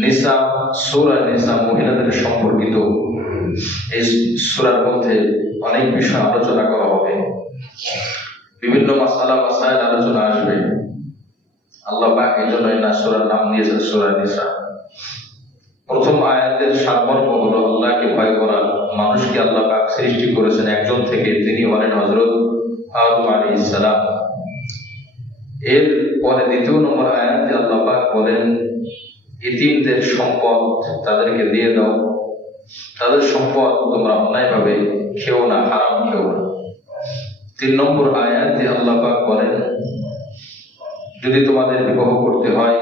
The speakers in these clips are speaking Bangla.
নিসা, সূরা নিসা মহিলাদের সম্পর্কিত। এই সূরার মধ্যে অনেক বিষয় আলোচনা করা হবে, বিভিন্ন মাসালা মাসাইল আলোচনা আসবে। আল্লাহ পাক এই জন্য এই সূরার নাম দিয়েছেন সূরা নিসা। প্রথম আয়াতের সারমর্ম হলো আল্লাহকে ভয় করা। মানুষকে আল্লাহ পাক সৃষ্টি করেছেন একজন থেকে, তিনি হলেন হযরত আদম আলাইহিস সালাম। এর পরে দ্বিতীয় নম্বর আয়াতে আল্লাহ পাক বলেন, ইতিমদের সম্পদ তাদেরকে দিয়ে দাও, তাদের সম্পদ তোমরা অন্যায়ভাবে খেও না, হারাম খেও না। 3 নম্বর আয়াতে আল্লাহ পাক বলেন, যদি তোমাদের বিবাহ করতে হয়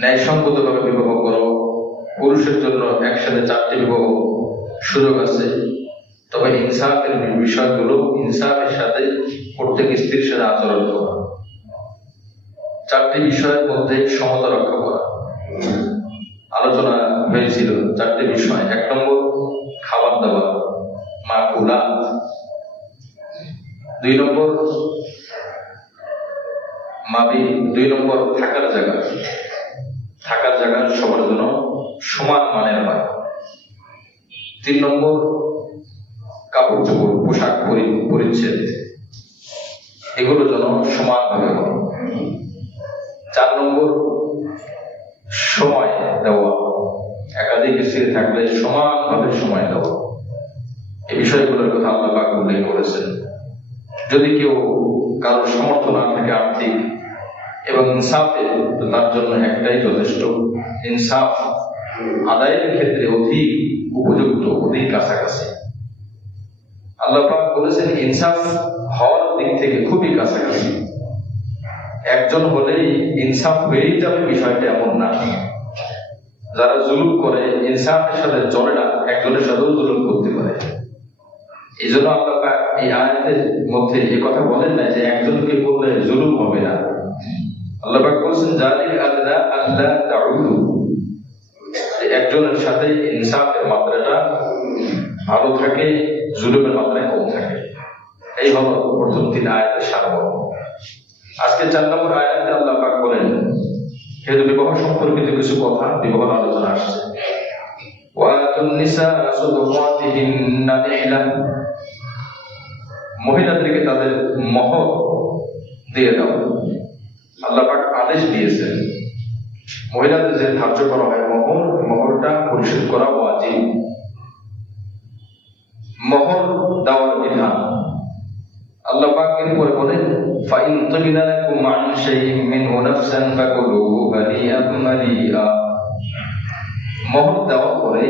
ন্যায়সঙ্গতভাবে বিবাহ করো। পুরুষের জন্য একসাথে 4টি বিবাহ সুযোগ আছে, তবে ইনসাফের বিষয়গুলো ইনসাফের সাথে প্রত্যেক স্ত্রীর সাথে আচরণ করা। 4টি বিষয়ের মধ্যে সমতা রক্ষা করা আলোচনা হয়েছিল। 4টি বিষয়। 1 নম্বর খাবার দাবার, মাকুলাত। 2 নম্বর মাবি, 2 নম্বর থাকার জায়গা। থাকার জায়গা সবার জন্য সমান মানের হয়। 3 নম্বর কাপড় চোপড়, পোশাক পরিচ্ছদ, এগুলো যেন সমানভাবে হয়। 4 নম্বর সময় দেওয়া, একাধিক স্ত্রী থাকলে সমানভাবে সময় দেওয়া। এই বিষয়গুলোর কথা আল্লাহ পাক উল্লেখ করেছেন। যদি কেউ কারোর সামর্থ্য না থাকে আর্থিক এবং ইনসাফে, তো তার জন্য একটাই যথেষ্ট, ইনসাফ আদায়ের ক্ষেত্রে অধিক উপযুক্ত, অধিক কাছাকাছি। আল্লাহ পাক বলেছেন ইনসাফ হওয়ার দিক থেকে খুবই কাছাকাছি। একজন হলেই ইনসাফ হয়েই যাবে বিষয়টা এমন না। যারা জুলুম করে ইনসাফের সাথে চলে না, একজনের সাথেও জুলুম করতে পারে। এই জন্য আল্লাহ পাক এই আয়াতের মধ্যে এই কথা বলেন না যে একজনকে করলে জুলুম হবে না। আল্লাহ পাক বলেছেন জালিক আদনা আল্লাহ তাউলু, একজনের সাথে ইনসাফের মাত্রাটা ভালো থাকে, জুলুমের মাত্রা কম থাকে। এই হলো প্রথম 3 আয়াতের সারমর্ম। আজকে 4 নম্বর আয়াতে আল্লাহ পাক বলেন, যেহেতু বিবাহ সম্পর্কিত কিছু কথা, বিবাহ আলোচনা আসছে। ওয়াতুন নিসা সাদাকাতিহিন্না নিহলা, মহিলাদেরকে তাদের মহর দিয়ে দাও। আল্লাহ পাক আদেশ দিয়েছেন মহিলাদের যে ধার্য করা হয় মহরটা পরিশোধ করা ওয়াজিব। মহর দেওয়ার বিধান আল্লাহ পাক এরপরে বলেন, ফাইন তাবিনা লাকুম আন শাইইন মিনহু নাফসান ফাকুলুহু হানিআন মারিআ। মহর দেওয়ার পরে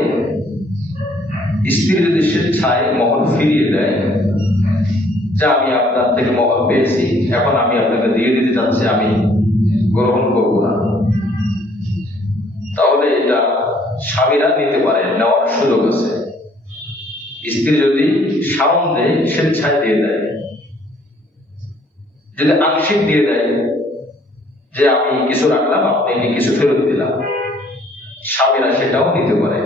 স্ত্রী যদি স্বেচ্ছায় মহর ফিরিয়ে দেয়, যে আমি আপনার থেকে মহর পেয়েছি, এখন আমি আপনাকে দিয়ে দিতে চাচ্ছি, আমি গ্রহণ করব না, তাহলে এটা স্বামীরা নিতে পারে, নেওয়ার সুযোগ আছে। স্ত্রী যদি সামনে স্বেচ্ছায় দিয়ে দেয়, যদি আংশিক দিয়ে দেয়, যে আমি কিছু রাখলাম, আপনি কিছু ফেরত দিলাম, স্বামীরা সেটাও নিতে পারে।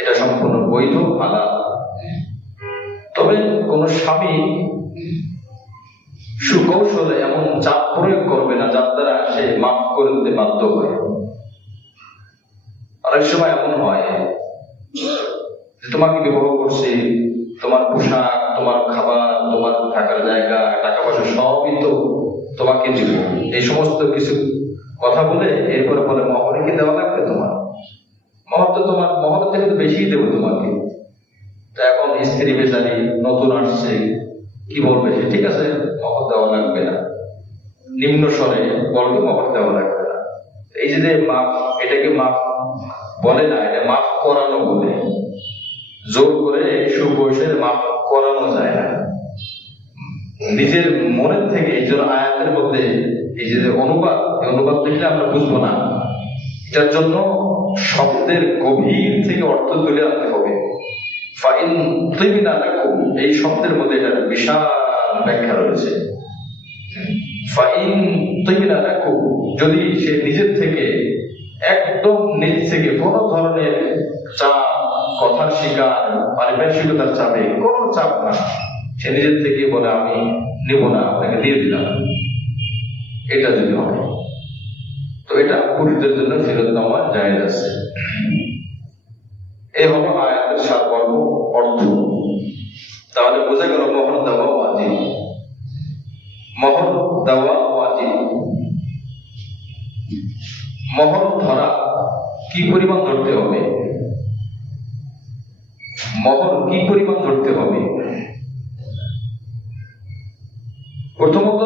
এটা সম্পূর্ণ বৈধ, হালাল। তবে কোন স্বামী সুকৌশলে এমন চাপ প্রয়োগ করবে না যার দ্বারা সে মাফ করে দিতে বাধ্য হয়। অনেক সময় এমন হয় যে তোমাকে বিবাহ করছি, তোমার পোশাক, তোমার খাবার, তোমার থাকার জায়গা, টাকা পয়সা সবই তো তোমাকে দিব, এই সমস্ত কিছু কথা বলে এরপরে বলে মহরে কি দেওয়া লাগবে তোমার? মহর তো তোমার, মহর থেকে তো বেশি দেবো তোমাকে। তো এখন স্ত্রী বেচারি নতুন আসছে, কি বলবে সে? ঠিক আছে, মহর দেওয়া লাগবে না, নিম্ন স্বরে বলবে মহর দেওয়া লাগবে না। এই যে মাফ, এটাকে মাফ বলে না, এটা মাফ করানো বলে। জোর করে সুবয়সের মাফ করানো যায় না, নিজের মনের থেকে। এই জন্য আয়াতের মধ্যে এই যে অনুবাদ, এই অনুবাদ দেখলে আমরা বুঝবো না। এটার জন্য শব্দের গভীর থেকে অর্থ তুলে আনতে হবে। ফাইন তাবিনা লাকুম, এই শব্দের মধ্যে এটার বিশাল ব্যাখ্যা রয়েছে। ফাইন তাবিনা লাকুম, যদি সে নিজের থেকে, একদম নিজ থেকে কোনো ধরনের চাপ, কথার শিকার, পারিপার্শ্বিকতার চাপে কোনো চাপ না, সে নিজের থেকে বলে আমি নেব না, আপনাকে দিয়ে দিলাম, এটা যদি হয়, তো এটা পুরুষদের জন্য ফেরত নেওয়া জায়েজ আছে। এই হলো আয়াতের সারমর্ম অর্থ। তাহলে বোঝা গেল মোহর দেওয়া ওয়াজিব। মোহর দেওয়া ওয়াজিব। মোহর ধরা কি পরিমাণ ধরতে হবে? মোহর কি পরিমাণ ধরতে হবে? প্রথমত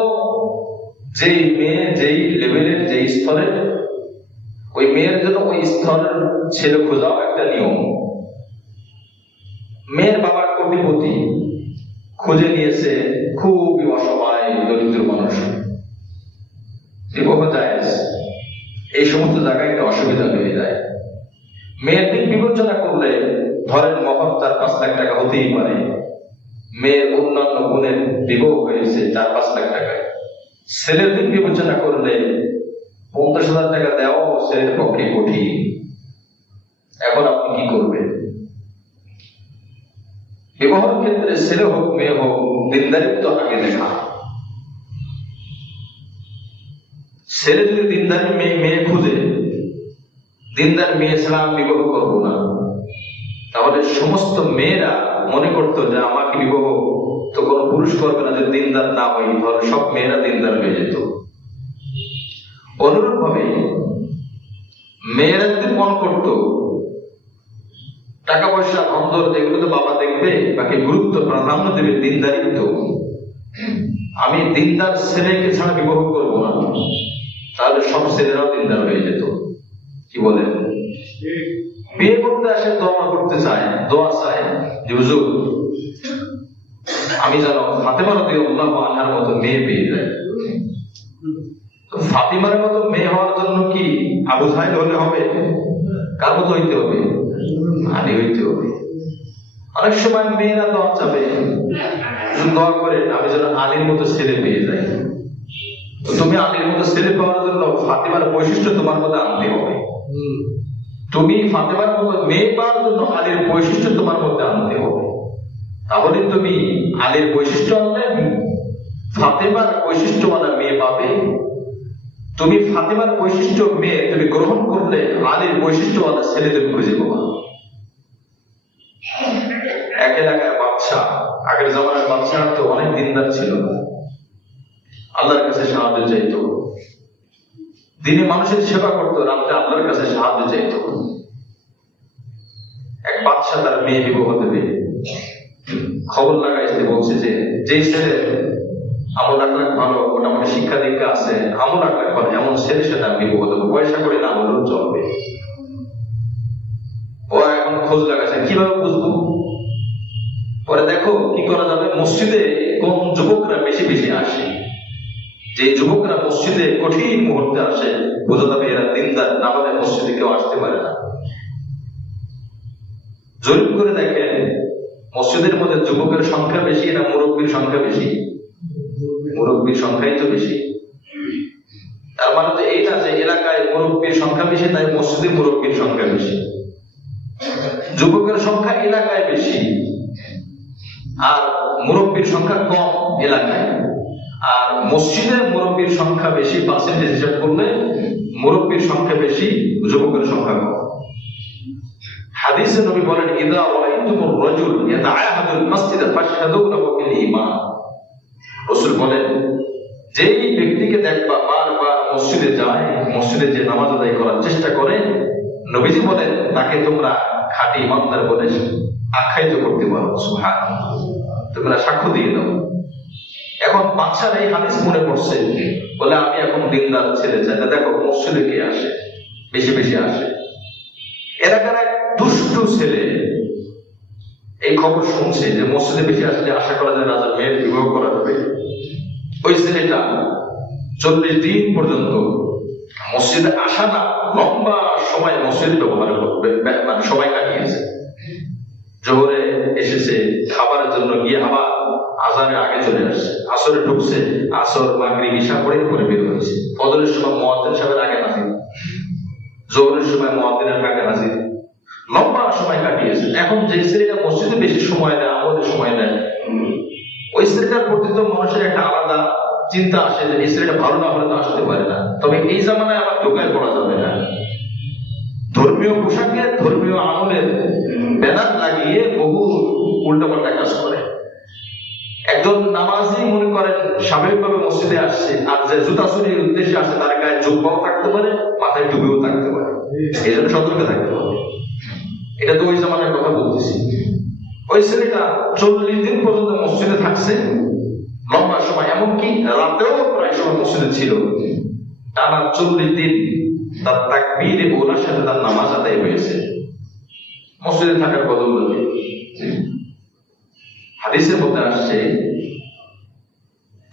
যেই মেয়ে যেই লেভেলের যেই স্তরের, ওই মেয়ের জন্য ওই স্তরের ছেলে খোঁজাও একটা নিয়ম। মেয়ের বাবার কোটিপতি, খুঁজে নিয়েছে খুবই অসহায় দরিদ্র মানুষ, বিবাহ জায়েজ। এই সমস্ত জায়গায় একটা অসুবিধা হয়ে যায়। মেয়ের দিক বিবেচনা করলে ধরেন মোহর 4-5 লাখ টাকা হতেই পারে, মেয়ের অন্যান্য গুণের বিবাহ হয়েছে 4-5 লাখ টাকায়। ছেলের দিক বিবেচনা করলে 50,000 টাকা দেওয়া ছেলের পক্ষে কঠিন। এখন আপনি কি করবেন? বিবাহের ক্ষেত্রে ছেলে হোক মেয়ে হোক, দিনদারিত্ব আগে দেখা। ছেলে যদি দিনদারি মেয়ে খুঁজে, দিনদার মেয়ে ছাড়া আমি বিবাহ করবো না, তাহলে সমস্ত মেয়েরা মনে করতো যে আমাকে বিবাহ তো কোনো পুরুষ করবে না, যে দিনদার না হই, তাহলে সব মেয়েরা দিনদার হয়ে যেত। অনুরূপ ভাবে মেয়েরা যদি মন করতো টাকা পয়সা ধন্দর এগুলো তো বাবা দেখবে, বাকি গুরুত্ব প্রাধান্য দেবে দিনদারিত্ব, আমি দিনদার ছেলেকে ছাড়া বিবাহ করবো না, তাহলে সব ছেলেরাও দিনদার হয়ে যেত। কি বলেন? বিয়ে করতে আসে দোয়া করতে চায়, দোয়া চায় যে হুজুর আমি যেন ফাতেমা রাদিয়াল্লাহু আনহার মতো মেয়ে পেয়ে যাই। তো ফাতিমার মতো মেয়ে হওয়ার জন্য কি আবু জাহেল হলে হবে? কার মতো হইতে হবে? আলী হইতে হবে। অনেক সময় মেয়েরা দোয়া চাবে, দোয়া করে আমি যেন আলীর মতো ছেলে পেয়ে যাই। তো তুমি আলীর মতো ছেলে পাওয়ার জন্য ফাতিমার বৈশিষ্ট্য তোমার মধ্যে আনতে হবে। তুমি ফাতেমার মতো মেয়ে পাওয়ার জন্য আলীর বৈশিষ্ট্য তোমার মধ্যে আনতে হবে। তাহলে তুমি আলীর বৈশিষ্ট্য আনলে ফাতেমার বৈশিষ্ট্যওয়ালা মেয়ে পাবে। তুমি ফাতেমার বৈশিষ্ট্য মেয়ে তুমি গ্রহণ করলে আলীর বৈশিষ্ট্যওয়ালা ছেলে তুমি খুঁজে পাবা। এক এলাকায় বাদশা, আগের জামানার বাদশা তো অনেক দিনদার ছিল, আল্লাহর কাছে সাহায্য চাইতো, দিনে মানুষের সেবা করতো, রাত্রে আল্লাহর কাছে সাহায্য চাইতো। এক বাদশা তার মেয়ে বিবাহ দেবে, খবর লাগাইছে, বলছে যে যেই ছেলে আমল আখলাক ভালো, মোটামুটি শিক্ষা দীক্ষা আছে, আমল আখলাক ভালো, এমন ছেলের সাথে আমি বিবাহ দেবো, পয়সা করে না হলেও চলবে। ও এখন খোঁজ লাগাইছে কিভাবে বুঝবো। পরে দেখো কি করা যাবে, মসজিদে কোন যুবকরা বেশি বেশি আসে, যে যুবকরা মসজিদে কঠিন মুহূর্তে আসে, বোঝা যাবে এরা দিনদার, না হলে মসজিদে কেউ আসতে পারে না। জরিপ করে দেখেন মসজিদের মধ্যে যুবকের সংখ্যা বেশি না মুরব্বীর সংখ্যা বেশি? মুরব্বীর সংখ্যাই তো বেশি। তার মানে তো এই না যে এলাকায় মুরব্বীর সংখ্যা বেশি তাই মসজিদে মুরব্বীর সংখ্যা বেশি। যুবকের সংখ্যা এলাকায় বেশি আর মুরব্বীর সংখ্যা কম এলাকায়, আর মসজিদে মুরব্বীর সংখ্যা বেশি, পার্সেন্টেজ হিসাব করলে মুরব্বীর সংখ্যা বেশি, যুবকের সংখ্যা কম। হাদিসে নবী বলেন ইদা রাআইতুমুর রাজুল ইয়াতাআহাদুল মাসজিদ ফাশহাদু লাহু বিল ঈমান। রাসূল বলেন যেই ব্যক্তিকে দেখবা বারবার মসজিদে যায়, মসজিদে যে নামাজ আদায় করার চেষ্টা করে, নবীজি বলেন তাকে তোমরা খাঁটি ইমানদার বলে আখ্যায়িত করতে পারো। সুবহানাল্লাহ, তোমরা সাক্ষ্য দিয়ে দাও। এখন বাদশার এই হাদিস মনে পড়ছে, বলে আমি এখন দিনদার ছেলে চাই। দেখো মসজিদে কে আসে, বেশি বেশি আসে। এলাকার এক দুষ্ট ছেলে এই খবর শুনছে যে মসজিদে বেশি আসলে আশা করা যায় রাজার মেয়ের বিবাহ করা যাবে। ওই ছেলেটা 40 দিন পর্যন্ত মসজিদে আসা না, লম্বা সময় মসজিদ ব্যবহার করবে, মানে সময় কাটিয়েছে। জোহরে এসেছে, খাবারের জন্য গিয়ে আবার আজানের আগে চলে আসছে, আসরে ঢুকছে, আসর মাগরিব ঈশা পড়ে বের হয়েছে, ফজরের সময় মুয়াজ্জিন সাহেবের আগে হাজির, জোহরের সময় মুয়াজ্জিনের আগে হাজির, লম্বা সময় কাটিয়েছে। এখন যে ছেলেটা মসজিদে বেশি সময় দেয়, আমাদের সময় দেয়, ওই ছেলেটার প্রতি তো মানুষের একটা আলাদা চিন্তা আসে যে এই ছেলেটা ভালো না হলে তো আসতে পারে না। তবে এই জামানায় আবার ঢোকায় পড়া যাবে না। ধর্মীয় পোশাকে ধর্মীয় আমলের ব্যানার লাগিয়ে বহু উল্টাপাল্টা কাজ করে। একজন নামাজি মনে করেন স্বাভাবিকভাবে মসজিদে আসছে, আর যে জুতা চুরির উদ্দেশ্যে আসে তার গায়ে জুব্বাও থাকতে পারে, মাথায় টুপিও থাকতে পারে। এই জন্য সতর্ক থাকতে হবে। এটা তো ওই জামানার কথা বলতেছি। ওই ছেলেটা 40 দিন পর্যন্ত মসজিদে থাকছে, লম্বা সময়, এমনকি রাতেও প্রায় সময় মসজিদে ছিল। টানা 40 দিন তার তাকবীরে ওলার সাথে তার নামাজ আদায় হয়েছে মসজিদে থাকার বদৌলতে। হাদিসের মধ্যে আসছে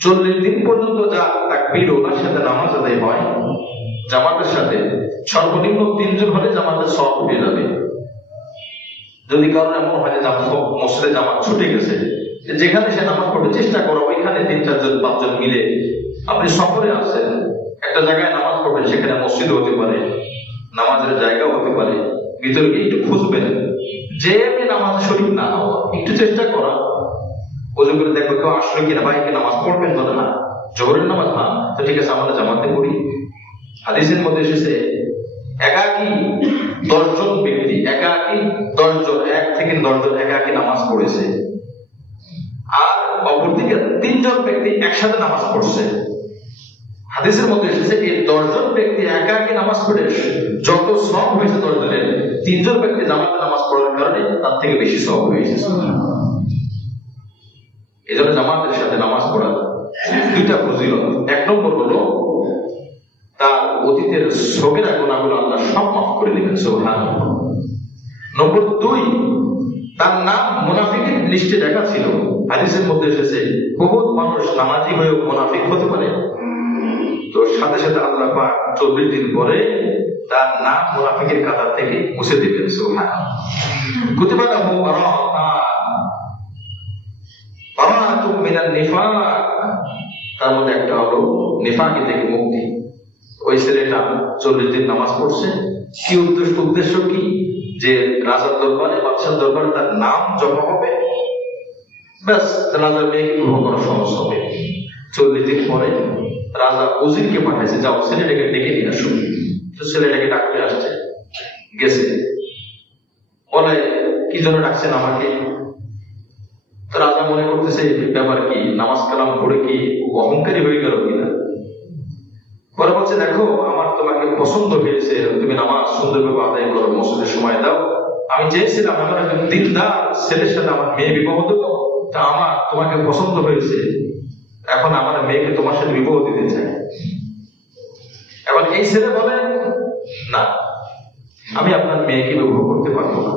40 দিন পর্যন্ত যা তাকবীর ওলার সাথে নামাজ আদায় হয় জামাতের সাথে, সর্বনিম্ন 3 জন হলে জামাতের সওয়াব হয়ে যাবে। যদি কারণ এমন হয় যে মসজিদে জামাত ছুটে গেছে, যেখানে সে নামাজ পড়তে চেষ্টা করো ওইখানে 3-4 জন 5 জন মিলে, আপনি সফরে আসছেন একটা জায়গায় নামাজ পড়বেন, সেখানে মসজিদ হতে পারে, নামাজের জায়গা হতে পারে, ভিতরে গিয়ে একটু খুঁজবেন যে আমি নামাজ শরীফ না হওয়া, একটু চেষ্টা করা। ওজু করে দেখো কেউ আসলো কিনা, ভাইকে নামাজ পড়বেন বলে না, জোহরের নামাজ না, তো ঠিক আছে আমরা জামাতে পড়ি। হাদিসের মধ্যে এসেছে একাকী 10 জন ব্যক্তি, একাকী 10 জন, 1 থেকে 10 জন একাকী নামাজ পড়েছে, আর অপরদিকে 3 জন ব্যক্তি একসাথে নামাজ পড়ছে। হাদিসের মধ্যে এসেছে এই 10 জন ব্যক্তি একাকী নামাজ পড়ে যত সওয়াব হয়েছে 10 জনের, 3 জন ব্যক্তি জামাতে নামাজ পড়ার কারণে তার থেকে বেশি সওয়াব হয়েছে। এই জন্য জামাতের সাথে নামাজ পড়া 2টা ফজিলত। 1 নম্বর হলো তার অতীতের সগীরা গুনাহগুলো আল্লাহ সব মাফ করে দিবেন, সুবহানাল্লাহ। নম্বর 2, তার নাম মুনাফিকের লিস্টে লেখা ছিল। হাদিসের মধ্যে এসেছে বহুত মানুষ নামাজি হয়েও মুনাফিক হতে পারে, তো সাথে সাথে আল্লাহ পাক 40 দিন পরে তার নাম মুনাফিকের কাতার থেকে মুছে দিবেন, সুবহানাল্লাহ। কুতিবা লাহু বারাআতুম মিনান নিফাক, তার মধ্যে একটা হলো নিফাকি থেকে মুক্তি। ওই ছেলেটা 40 দিন নামাজ পড়ছে, কি উদ্দেশ্য কি, যে রাজার দরবারে, বাদশার দরবারে তার নাম জমা হবে, ব্যাস রাজার মেয়েকে বিবাহ করা সহজ হবে। 40 দিন পরে রাজা উজিরকে পাঠাইছে, যাও ছেলেটাকে ডেকে নিয়ে আসো। তো ছেলেটাকে ডাকতে আসছে, গেছে, বলে কি জন্য ডাকছেন আমাকে? তো রাজা মনে করতেছে ব্যাপার কি, নামাজ কালাম পড়ে কি অহংকারী হয়ে গেল কিনা। পরে বলছে দেখো আমার তোমাকে পছন্দ হয়েছে, তুমি নামাজ সুন্দরভাবে আদায় করো, মসজিদের সময় দাও। আমি চেয়েছিলাম আমার একজন দিনদার ছেলের সাথে আমার মেয়ে বিবাহ দেবো, তা আমার তোমাকে পছন্দ হয়েছে, এখন আমার মেয়েকে তোমার সাথে বিবাহ দিতে চাই। এখন এই ছেলে বলে না, আমি আপনার মেয়েকে বিবাহ করতে পারবো না,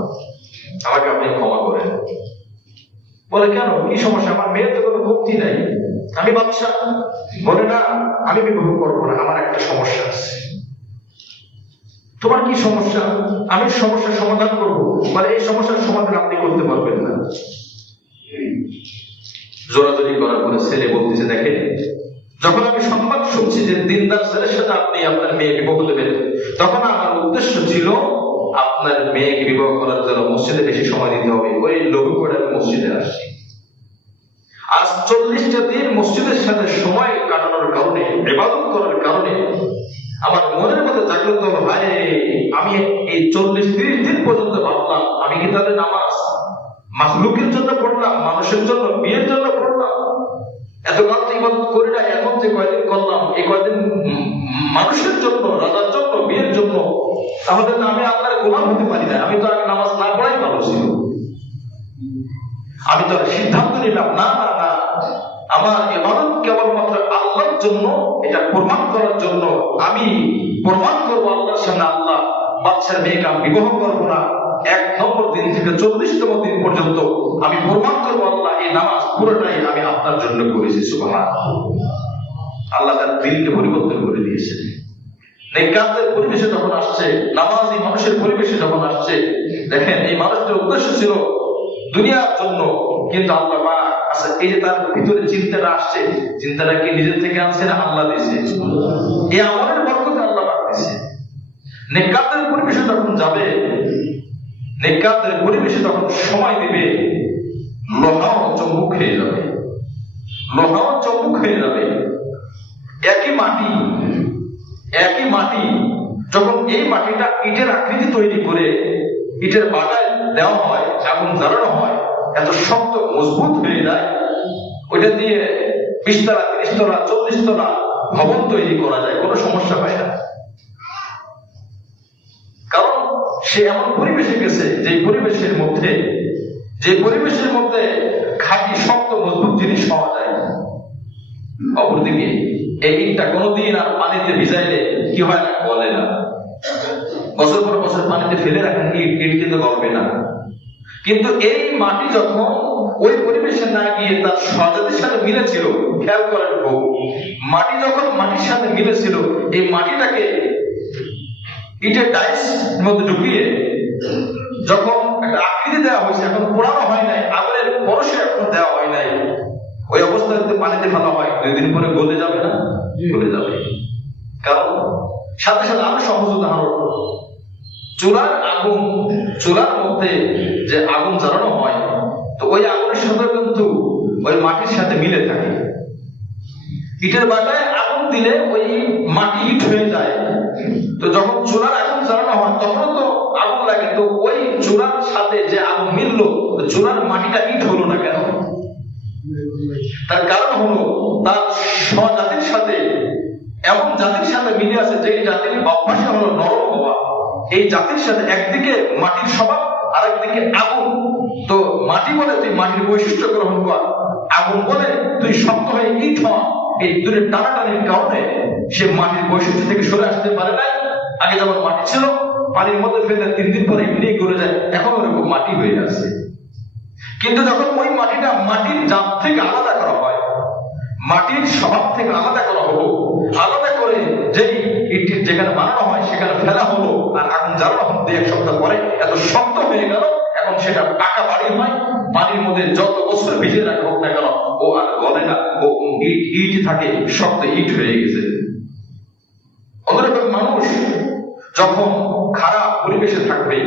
আমাকে আপনি ক্ষমা করেন। বলে কেন, কি সমস্যা, আমার মেয়ের তো কোনো ভক্তি নাই, আমি বাদশা। বলে না, আমি বিবাহ করবো না, আমার একটা সমস্যা আছে। তোমার কি সমস্যা? আমি সমস্যার সমাধান করবো। মানে এই সমস্যার সমাধান আপনি করতে পারবেন না। জোরাজোরি করার পরে ছেলে বলতেছে দেখেন, যখন আমি সংবাদ শুনছি যে দিনদার ছেলের সাথে আপনি আপনার মেয়ে বিবাহ দেবেন, তখন আমার উদ্দেশ্য ছিল আপনার মেয়েকে বিবাহ করার জন্য মসজিদে বেশি সময় দিতে হবে, ওই লোভে করে আমি মসজিদে আসছি। আজ 40টা দিন মসজিদের সাথে সময় কাটানোর কারণে, ইবাদত করার কারণে আমার মনের মধ্যে জাগ্রত হলো, ভাই আমি এই 40-30 দিন পর্যন্ত ভাবলাম আমি কি তাহলে নামাজ মাখলুকের জন্য পড়লাম, মানুষের জন্য, বিয়ের জন্য পড়লাম, এতকাল তো ইবাদত করি না, এখন যে কয়দিন করলাম এই কয়দিন মানুষের জন্য, রাজার জন্য, বিয়ের জন্য, তাহলে তো আমি আল্লাহর গোলাম হতে পারি না, আমি তো আগে নামাজ না পড়াই ভালো ছিল। আমি তো সিদ্ধান্ত নিলাম না না না, আমার ইবাদত কেবলমাত্র আল্লাহর জন্য, এটা প্রমাণ করার জন্য আমি প্রমাণ করবো আল্লাহর সামনে, আল্লাহ বাদশার মেয়েকে আমি বিবাহ করবো না। 1 নম্বর দিন থেকে 40তম দিন পর্যন্ত আমি প্রমাণ করবো আল্লাহ এই নামাজ পুরোটাই আমি আপনার জন্য করেছি। সুবহানাল্লাহ। আল্লাহ তার দিলকে পরিবর্তন করে দিয়েছে। নেককারদের পরিবেশে যখন আসছে, নামাজি মানুষের পরিবেশে যখন আসছে, দেখেন এই মানুষটার উদ্দেশ্য ছিল দুনিয়ার জন্য, কিন্তু আল্লাহ পাক আছে এই যে তার ভিতরে চিন্তাটা আসছে, চিন্তাটা কি নিজের থেকে আনছে না আল্লাহ দিয়েছে? এই আমলের বরকতে আল্লাহ পাক দিয়েছে। নেককারদের পরিবেশে যখন যাবে, নেককারদের পরিবেশে যখন সময় দিবে, লোহাও চম্বুক হয়ে যাবে, লোহাও চম্বুক হয়ে যাবে। একই মাটি যখন এই মাটিটা ইটের আকৃতি তৈরি করে ইটের বাটায় দেওয়া হয়, আগুন জ্বালানো হয়, এত শক্ত মজবুত হয়ে যায়, ওইটা দিয়ে 20 তলা 30 তলা 40 তলা ভবন তৈরি করা যায়, কোনো সমস্যা হয় না। কারণ সে এমন পরিবেশে গেছে যে পরিবেশের মধ্যে খাঁটি শক্ত মজবুত জিনিস পাওয়া যায়। অপরদিকে এই ইটটা কোনোদিন আর পানিতে ভিজাইলে কি হয় না, গলে না। বছর পর বছর পানিতে ফেলে রাখেন ইট কিন্তু গলবে না। কিন্তু এই মাটি যখন ওই পরিবেশে না গিয়ে তার স্বজাতির সাথে মিলেছিল, খেয়াল করেন, মাটি যখন মাটির সাথে মিলেছিল, এই মাটিটাকে ইটের ডাইস মধ্যে ঢুকিয়ে যখন একটা আকৃতি দেওয়া হয়েছে, এখন পোড়ানো হয় নাই, আগুনের পরশে এখন দেওয়া হয় নাই, ওই অবস্থায় পানিতে ফেলা হয়, 2 দিন পরে গলে যাবে না? গলে যাবে। কারণ সাথে সাথে আরো সহজ উদাহরণ, চুলার মধ্যে যে আগুন জ্বালানো হয়, তো ওই আগুনের সাথে কিন্তু ওই মাটির সাথে মিলে থাকে। ইটের বাটায় আগুন দিলে ওই মাটি ইট হয়ে যায়। তো যখন চুলার আগুন জ্বালানো হয় তখন তো আগুন লাগে, তো ওই চুলার সাথে যে আগুন মিললো, চুলার মাটিটা ইট হলো না কেন? তার কারণ হলো তার স্বজাতির সাথে, এমন জাতির সাথে মিলে আছে যে জাতির অভ্যাস হলো নরম হওয়া। এই জাতির সাথে একদিকে মাটির স্বভাব, আর একদিকে আগুন। তো মাটি বলে তুই মাটির বৈশিষ্ট্য গ্রহণ কর, আগুন বলে তুই শক্ত হয়ে ইট হ। এই দুটোর টানাটানির কারণে সে মাটির বৈশিষ্ট্য থেকে সরে আসতে পারে নাই। আগে যেমন মাটি ছিল, পানির মধ্যে ফেলে 3 দিন পরে এমনি গলে যায়, এখন ওরকম মাটি হয়ে আছে। কিন্তু যখন ওই মাটিটা মাটির জাত থেকে আলাদা করা হয়, মাটির স্বভাব থেকে আলাদা করা হলো, আলাদা করে যেই ইটটি যেখানে বানানো হয় সেখানে ফেলা হলো, আর আগুন জ্বালানো হলো 2-1 সপ্তাহ পরে, এত শক্ত হয়ে গেল, এখন সেটা পাকা বাড়ি হয়। পানির মধ্যে যত বছর ভিজে রাখা হোক না কেন, ও আর গলে না, ও ইট থাকে, শক্ত ইট হয়ে গেছে। অন্যরকম মানুষ যখন খারাপ পরিবেশে থাকবে,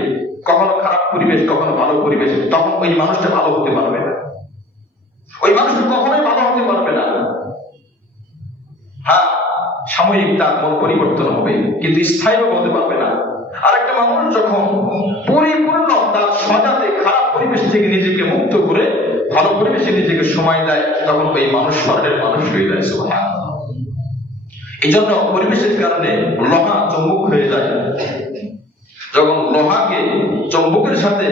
কখনো খারাপ পরিবেশ কখনো ভালো পরিবেশ, তখন ওই মানুষটা ভালো হতে পারবে না, ওই মানুষটা কখনোই ভালো হতে পারবে না। হ্যাঁ, সাময়িক তার মন পরিবর্তন হবে, কিন্তু স্থায়ী হতে পারবে না। আরেকটা মানুষ যখন পরিপূর্ণ তার স্বজাতে খারাপ পরিবেশ থেকে নিজেকে মুক্ত করে ভালো পরিবেশে নিজেকে সময় দেয়, তখন ওই মানুষ স্বর্গের মানুষ হয়ে যায়। সুবহানাল্লাহ। এই জন্য পরিবেশের কারণে লোহা চুম্বক হয়ে যায়। যখন লোহাকে চুম্বকের সাথে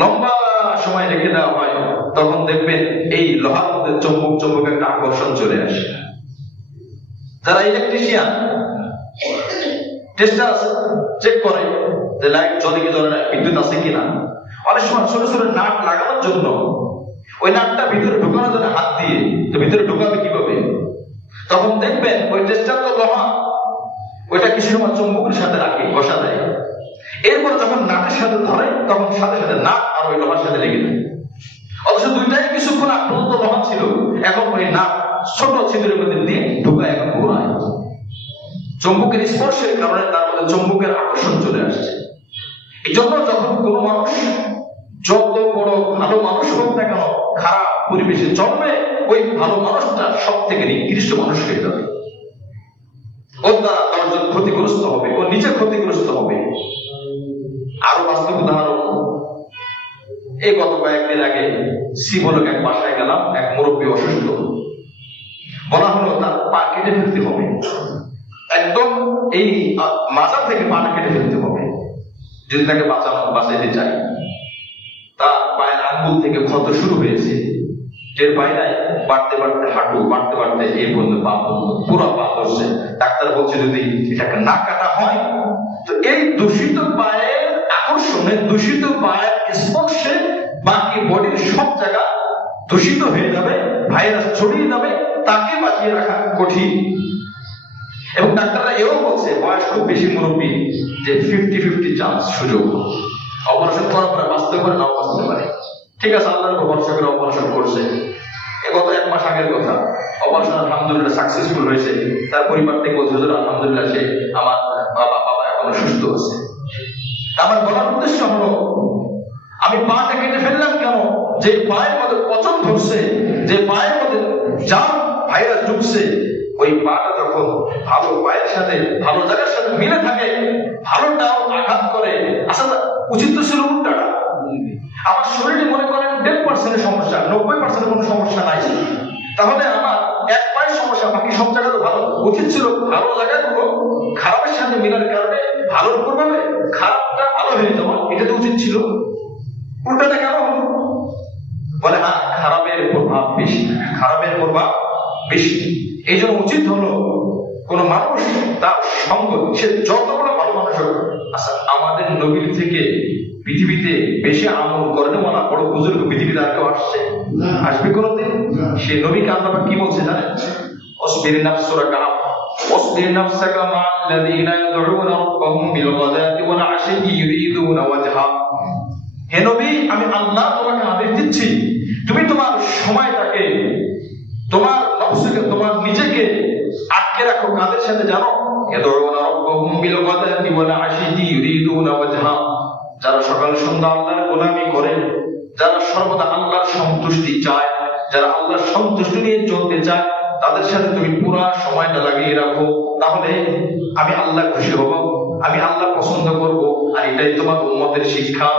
লম্বা সময় রেখে দেওয়া হয়, তখন দেখবেন এই লোহার মধ্যে চুম্বক একটা আকর্ষণ চলে আসে। যারা ইলেকট্রিশিয়ান টেস্টার চেক করে যে লাইট জ্বলে কি জ্বলে না, বিদ্যুৎ আছে কিনা, অনেক সময় ছোট ছোট নাট লাগানোর জন্য ওই নাটটা ভিতরে ঢোকানোর জন্য হাত দিয়ে, তো ভিতরে ঢোকাবে কিভাবে? তখন দেখবেন ওই টেস্টার তো লোহা, ওইটা কিছু সময় চুম্বকের সাথে রাখে, বসা দেয়। এরপর যখন নাটের সাথে ধরে, তখন সাথে সাথে নাট আর ওই লোহার সাথে লেগে যায়। অবশ্য দুইটাই কিছুক্ষণ আগ পর্যন্ত লোহা ছিল, এখন ওই নাট ছোট ছিদ্রের মধ্যে দিয়ে ঢোকায়, এখন ঘোরায়। চুম্বকের স্পর্শের কারণে তার মধ্যে চুম্বকের আকর্ষণ চলে আসছে। এই জন্য যখন কোনো মানুষ যত বড় ভালো মানুষ হোক না কেন, খারাপ পরিবেশে জন্মে, ওই ভালো মানুষটা সব থেকে নিকৃষ্ট মানুষ হয়ে যাবে। ও দ্বারা দশজন ক্ষতিগ্রস্ত হবে, ও নিজে ক্ষতিগ্রস্ত হবে। আরো বাস্তব উদাহরণ, এই গত কয়েকদিন আগে শিবলক এক বাসায় গেলাম, এক মুরব্বী অসুস্থ, বলা হলো তার পা কেটে ফেলতে হবে, একদম এই মাথা থেকে পাটা কেটে ফেলতে হবে যদি তাকে বাঁচাইতে চাই। তার পায়ের আঙ্গুল থেকে ক্ষত শুরু হয়েছে, টের পায় নাই, বাড়তে বাড়তে হাঁটু, বাড়তে বাড়তে এই পর্যন্ত পা পর্যন্ত পুরো পা ধরছে। ডাক্তার বলছে যদি এটাকে না কাটা হয়, তো এই দূষিত পায়ের আকর্ষণে, দূষিত পায়ের স্পর্শে বাকি বডির সব জায়গা দূষিত হয়ে যাবে, ভাইরাস ছড়িয়ে যাবে, তাকে বাঁচিয়ে রাখা কঠিন। এবং ডাক্তাররা এও বলছে, বয়স খুব বেশি মুরব্বী, যে 50-50 চান্স, সুযোগ, অপারেশন করার পরে বাঁচতে পারে, নাও বাঁচতে পারে। ঠিক আছে, আল্লাহর উপর ভরসা করে অপারেশন করছে। গত 1 মাস আগের কথা, অপারেশন আলহামদুলিল্লাহ সাকসেসফুল হয়েছে। তার পরিবার থেকে বলছে, আলহামদুলিল্লাহ সে আমার বাবা এখনো সুস্থ আছে। আমার বলার উদ্দেশ্য হলো, আমি পাটা কেটে ফেললাম কেন? যে পায়ের মধ্যে পচন ধরছে, যে পায়ের মধ্যে জাম ভাইরাস ঢুকছে, ওই পাটা যখন ভালো পায়ের সাথে ভালো জায়গার সাথে মিলে থাকে, ভালোটাও আঘাত করে। আসলে উচিত তো ছিল উল্টাটা। আমার শরীরে মনে করেন 10% সমস্যা, 90% কোনো সমস্যা নাই, তাহলে আমার এক পায়ের সমস্যা, বাকি সব জায়গা তো ভালো। উচিত ছিল ভালো জায়গাগুলো খারাপের সাথে মিলার কারণে ভালোর প্রভাবে খারাপটা ভালো হয়ে যাওয়া, এটা তো উচিত ছিল। উল্টাটা কেন হলো? বলে না, খারাপের প্রভাব বেশি, খারাপের প্রভাব বেশি। এই জন্য উচিত হলো কোন মানুষ তার সঙ্গ, সে যত বড় ভালো মানুষ হোক। আচ্ছা, আমাদের নবীর থেকে পৃথিবীতে বেশি আমল করেন ওনা বড় বুজুর্গ পৃথিবীতে আর কেউ আসছে? আসবে কোনদিন? সে নবীকে আল্লাহ কি বলছে জানেন? অসবির নাফসুরাকা ওয়াসবির নাফসাকা মা'আল্লাযীনা ইয়াদউনা রাব্বাহুম বিল গাদাতি ওয়াল আশি ইউরিদুনা ওয়াজহা। হে নবী, আমি আল্লাহ তোমাকে আদেশ দিচ্ছি, তুমি তোমার সময়টাকে, তোমার নফসকে, তোমার নিজেকে আটকে রাখো কাদের সাথে জানো? ইয়াদউনা রাব্বাহুম বিল গাদাতি ওয়াল আশি ইউরিদুনা ওয়াজহা। যারা সকাল সন্ধ্যা আল্লাহর গোলামি করে, যারা সর্বদা আল্লাহর সন্তুষ্টি চায়, যারা আল্লাহর সন্তুষ্টি নিয়ে চলতে চায়, তাদের সাথে তুমি পুরো সময়টা লাগিয়ে রাখো। তাহলে আমি আল্লাহ খুশি হব, আমি আল্লাহ পছন্দ করব। আর এটাই তোমার উম্মতের শিক্ষা।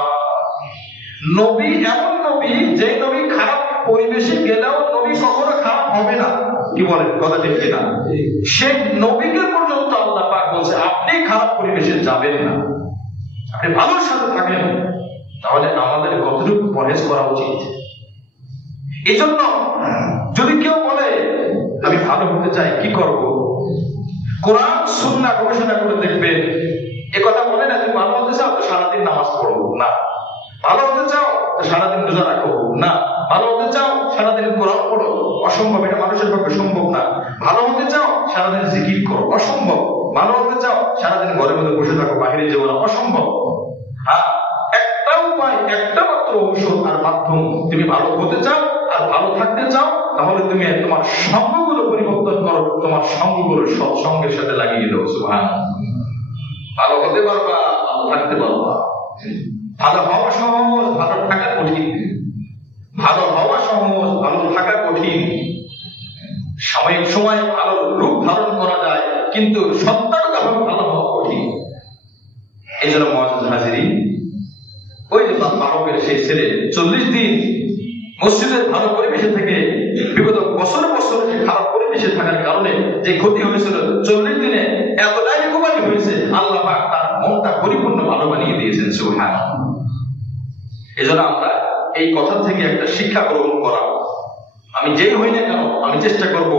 নবী এমন নবী, যে নবী খারাপ পরিবেশে গেলেও নবী কখনো খারাপ হবে না। কি বলেন, কথা ঠিক কিনা? সেই নবীকে পর্যন্ত আল্লাহ পাক বলছে আপনি খারাপ পরিবেশে যাবেন না, আপনি ভালোর সাথে থাকেন। তাহলে আমাদের কতটুকু পরহেজ করা উচিত? এই জন্য যদি কেউ বলে আমি ভালো হতে চাই, কি করব? কোরআন সুন্নাহ গবেষণা করে দেখবেন। এ কথা বলে না তুমি ভালো হতে চাও তো সারাদিন নামাজ পড়ো না, ভালো হতে চাও তো সারাদিন রোজা রাখো না, ভালো হতে চাও সারাদিন কোরআন পড়ো, অসম্ভব, এটা মানুষের পক্ষে সম্ভব না। ভালো হতে চাও সারাদিন জিকির করো, অসম্ভব। ভালো হতে চাও সারাদিন ঘরের মধ্যে বসে থাকো, বাইরে যেও না, অসম্ভব। হ্যাঁ, একটা উপায়, একটা মাত্র ঔষধ আর মাধ্যম, তুমি ভালো হতে চাও আর ভালো থাকতে চাও, তাহলে তুমি তোমার সঙ্গগুলো পরিবর্তন করো, তোমার সঙ্গগুলো সৎসঙ্গের সাথে লাগিয়ে দাও। সুবহানাল্লাহ। ভালো হতে পারবা, ভালো থাকতে পারবা। ভালো হওয়া সহজ, ভালো থাকা কঠিন। ভালো হওয়া সহজ, ভালো থাকা কঠিন। সাময়িক সময় ভালো রূপ ধারণ করা যায়, কিন্তু সত্তাগতভাবে ভালো হওয়া কঠিন। এই জন্য মুআজ্জিজ হাজিরিন, ওই যে বালকের সেই ছেলে 40 দিন মসজিদের ভালো পরিবেশে থেকে বিগত বছর বছর খারাপ পরিবেশে থাকার কারণে যে ক্ষতি হয়েছিল, 40 দিনে এতটাই কুমারী হয়েছে, আল্লাহ পাক তার মনটা পরিপূর্ণ ভালো বানিয়ে দিয়েছেন। সুবহানাল্লাহ। এজন্য আমরা এই কথা থেকে একটা শিক্ষা গ্রহণ করা, আমি যেই হই না কেন আমি চেষ্টা করব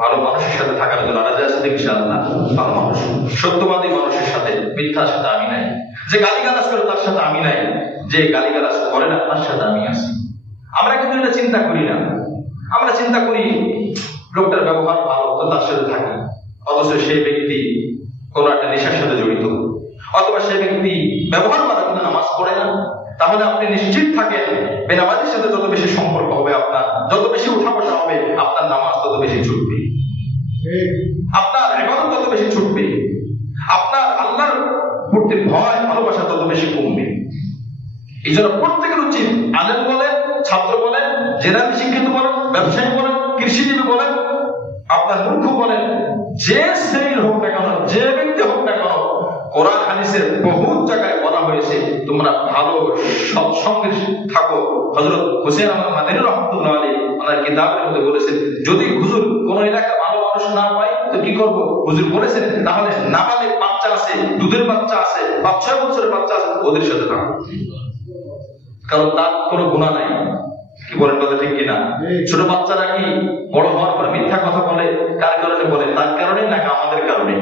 ভালো মানুষের সাথে থাকার জন্য। রাজা আছে ইনশাআল্লাহ, ভালো মানুষ, সত্যবাদী মানুষের সাথে, মিথ্যার সাথে আমি নাই। যে গালিগালাজ করে তার সাথে আমি নাই, যে গালিগালাজ করে না তার সাথে আমি আছি। আমরা কিন্তু এটা চিন্তা করি না। আমরা চিন্তা করি লোকটার ব্যবহার ভালো তো তার সাথে থাকি, অথচ সেই ব্যক্তি কোনো একটা নেশার সাথে জড়িত, অথবা সেই ব্যক্তি ব্যবহার ভালো কিন্তু নামাজ পড়ে না। তাহলে আপনি নিশ্চিত থাকেন বেনামাজির সাথে যত বেশি সম্পর্ক হবে আপনার, যত বেশি উঠা বসা হবে, আপনার নামাজ তত বেশি ছুটবে, আপনার ইবাদত তত বেশি ছুটবে, আপনার আল্লাহর প্রতি ভয় ভালোবাসা তত বেশি কমবে। এই জন্য প্রত্যেকের উচিত, আলেম বলেন, ছাত্র বলেন, জেনারেল শিক্ষিত বলেন, ব্যবসায়ী বলেন, কৃষিজীবী বলেন, আপনার মূর্খ বলেন, যে শ্রেণীর হোক না কেন, যে ব্যক্তি হোক না কেন, কোরআন হাদিসের বহুত জায়গায় বলা হয়েছে তোমরা ভালো সৎসঙ্গে থাকো। হযরত হোসেন আহমদ মাদানী রাহমাতুল্লাহ আলাইহি ওনার কিতাবের মধ্যে বলেছেন, যদি হুজুর কোন এলাকায় ভালো মানুষ না পাই তো কি করব? হুজুর বলেছেন তাহলে নাবালিগ বাচ্চা আছে, দুধের বাচ্চা আছে, 5-6 বছরের বাচ্চা আছে, ওদের সাথে থাকো, কারণ তার কোনো গুনাহ নাই। কি বলেন, কথা ঠিক কিনা? ছোট বাচ্চারা কি বড় হওয়ার পর মিথ্যা কথা বলে? কার কারণে বলে? তার কারণে নাকি আমাদের কারণে?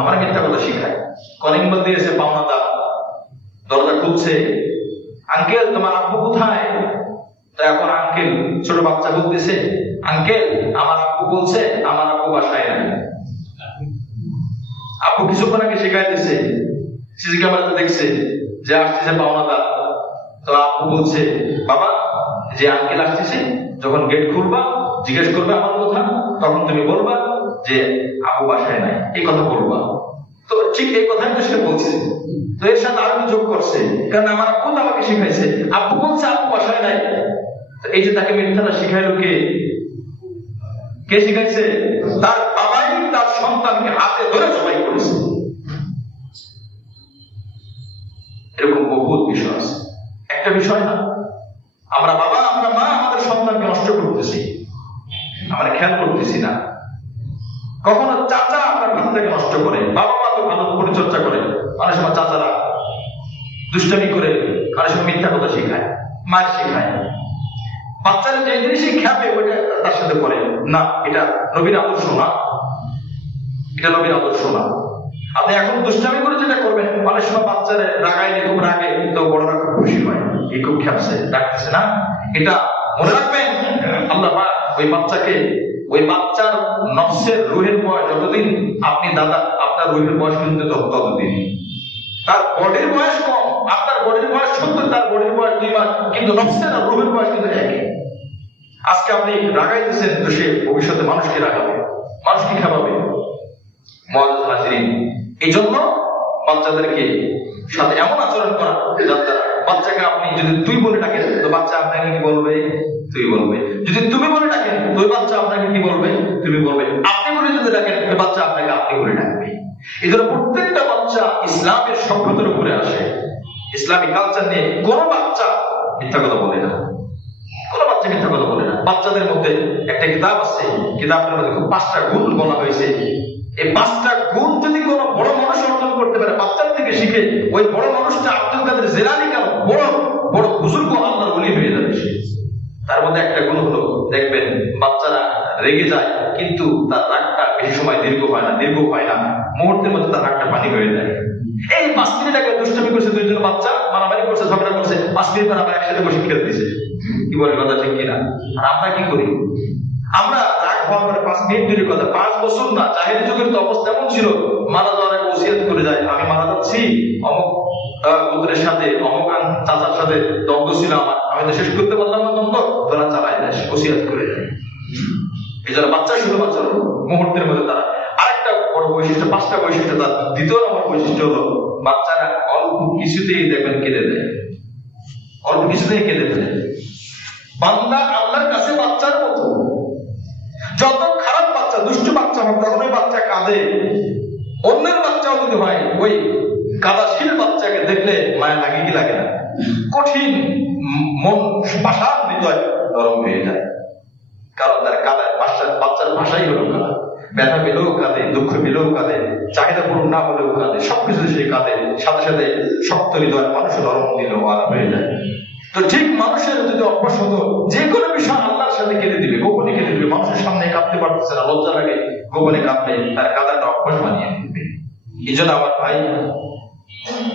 আমার মিথ্যা কথা শিখায়। কলিং বেল দিয়েছে পাওনাদার, দরজা খুলছে, আঙ্কেল তোমার আব্বু কোথায়? তো এখন আঙ্কেল, ছোট বাচ্চা বলতেছে আঙ্কেল আমার আব্বু বলছে আমার আব্বু বাসায় নাই। আব্বু কিছুক্ষণ আগে শিখাইতেছে, সিসি ক্যামেরাতে দেখছে যে আসতেছে পাওনাদার। তো আব্বু বলছে বাবা যে আঙ্কেল আসতেছে, যখন গেট খুলবা জিজ্ঞেস করবে আমার কথা, তখন তুমি বলবা যে আব্বু বাসায় নাই, এই কথা বলবা। তো ঠিক এই কথাই তো সে বলছে। তো এর সাথে আরো যোগ করছে, কারণ আমার আব্বু তো আমাকে শিখাইছে, আব্বু বলছে আব্বু বাসায় নাই। তো এই যে তাকে মিথ্যাটা শিখাইলো কে? কে শিখাইছে? তার বাবাই তার সন্তানকে হাতে ধরে জবাই করেছে। এরকম বহুত বিষয় আছে, একটা বিষয় না। আমরা বাবা, আমরা মা আমাদের সন্তানকে নষ্ট করতেছি, আমরা খেয়াল করতেছি না। কখনো চাচা আপনার বাচ্চাকে নষ্ট করে, বাবা মা তো ভালো পরিচর্যা করে, অনেক সময় চাচারা দুষ্টামি করে, অনেক সময় মিথ্যা কথা শেখায়, মার শেখায়। বাচ্চারা যে জিনিসই খাবে ওইটা তার সাথে করে না, এটা নবীর আদর্শ না, এটা নবীর আদর্শ না। আপনি এখন দুষ্টামি করে যেটা করবেন, অনেক সময় বাচ্চারা রাগাইলে খুব রাগে, তো বড়রা খুব খুশি হয়, এই খুব খেপছে ডাকতেছে না। এটা মনে রাখবেন, আল্লাহ পাক ওই বাচ্চাকে, ওই বাচ্চার নফসের রুহের বয়স যতদিন, আপনি দাদা আপনার রুহের বয়স কিন্তু ততদিন। তার বডির বয়স কম, আপনার বডির বয়স 70, তার বডির বয়স 2 মাস, কিন্তু নফসের আর রুহের বয়স কিন্তু একই। আজকে আপনি রাগাইতেছেন, তো সে ভবিষ্যতে মানুষকে রাগাবে, মানুষকে খাওয়াবে। মুআজ্জাজ হাজিরিন, এই জন্য বাচ্চাদেরকে সাথে এমন আচরণ করা যাতে বাচ্চাকে আপনি যদি তুই বলে ডাকেন, তো বাচ্চা আপনাকে কি বলবে? তুই বলবে। যদি তুমি বলে ডাকেন, তো ওই বাচ্চা আপনাকে কি বলবে? তুমি বলবে। আপনি বলে যদি ডাকেন, ওই বাচ্চা আপনাকে আপনি বলে ডাকবে। এই জন্য প্রত্যেকটা বাচ্চা ইসলামের সভ্যতার উপরে আসে, ইসলামী কালচার নিয়ে। কোনো বাচ্চা মিথ্যা কথা বলে না, কোনো বাচ্চা মিথ্যা কথা বলে না। বাচ্চাদের মধ্যে একটা কিতাব আছে, কিতাবের মধ্যে 5টা গুণ বলা হয়েছে। এই 5টা গুণ যদি কোনো বড় মানুষ অর্জন করতে পারে, বাচ্চার থেকে শিখে, ওই বড় মানুষটা আব্দুল কাদের জিলানী কেন বড় বড় বুজুর্গ আল্লাহর ওলি হয়ে যাবে। তার মধ্যে একটা গুণ হলো, দেখবেন বাচ্চারা রেগে যায়, কিন্তু তার রাগটা বেশি সময় দীর্ঘ হয় না, মুহূর্তের মধ্যে তার রাগটা পানি হয়ে যায়। এই 5 মিনিট আগে দুষ্টামি করছে, 2 জন বাচ্চা মারামারি করছে, ঝগড়া করছে, 5 মিনিট পর আবার একসাথে বসে খেলতেছে। কি বলে কথা ঠিক কিনা? আর আমরা কি করি? আমরা রাগ হওয়ার পরে 5 মিনিট দূরের কথা, 5 বছর না, জাহেলি যুগের তো অবস্থা এমন ছিল, মারা যাওয়ার আগে ওসিয়ত করে যায়, আমি মারা যাচ্ছি, অমুক গোত্রের সাথে, অমুক চাচার সাথে দ্বন্দ্ব ছিল আমার, আমি তো শেষ করতে পারলাম না দ্বন্দ্ব, তোরা চালাই দেয়, ওসিয়ত করে যায়। এই জন্য বাচ্চা শুধু বাচ্চা মুহূর্তের মধ্যে তারা আরেকটা বড় বৈশিষ্ট্য, 5টা বৈশিষ্ট্য, তার 2 নম্বর বৈশিষ্ট্য হলো বাচ্চারা অল্প কিছুতেই দেখবেন কেঁদে দেয়, অল্প কিছুতেই কেঁদে দেয়। বান্দা আল্লাহর কাছে বাচ্চার মতো, যত খারাপ বাচ্চা, দুষ্টু বাচ্চা হোক, তখন ওই বাচ্চা কাঁদে। অন্যের বাচ্চাও যদি হয়, ওই কাদাশীল বাচ্চাকে দেখলে মায়া লাগে কি লাগে না? কঠিন মন, ভাষার হৃদয় নরম হয়ে যায়। কারণ তার কাদার বাচ্চার ভাষাই হলো কাদা। ব্যথা পেলেও কাঁদে, দুঃখ পেলেও কাঁদে, চাহিদা পূরণ না হলেও কাঁদে, সবকিছু সে কাঁদে। সাথে সাথে শক্ত হৃদয় মানুষের নরম দিল আলাদা হয়ে যায়। তো ঠিক মানুষের যদি অভ্যাস হতো, যে কোনো বিষয় আল্লাহর সাথে কেঁদে দিবে, গোপনে কেঁদে দিবে, মানুষের সামনে কাঁদতে পারতেছে না, লজ্জা লাগে, গোপনে কাঁদলে তার কাদারটা অভ্যাস বানিয়ে দিবে। এই জন্য আমার ভাই,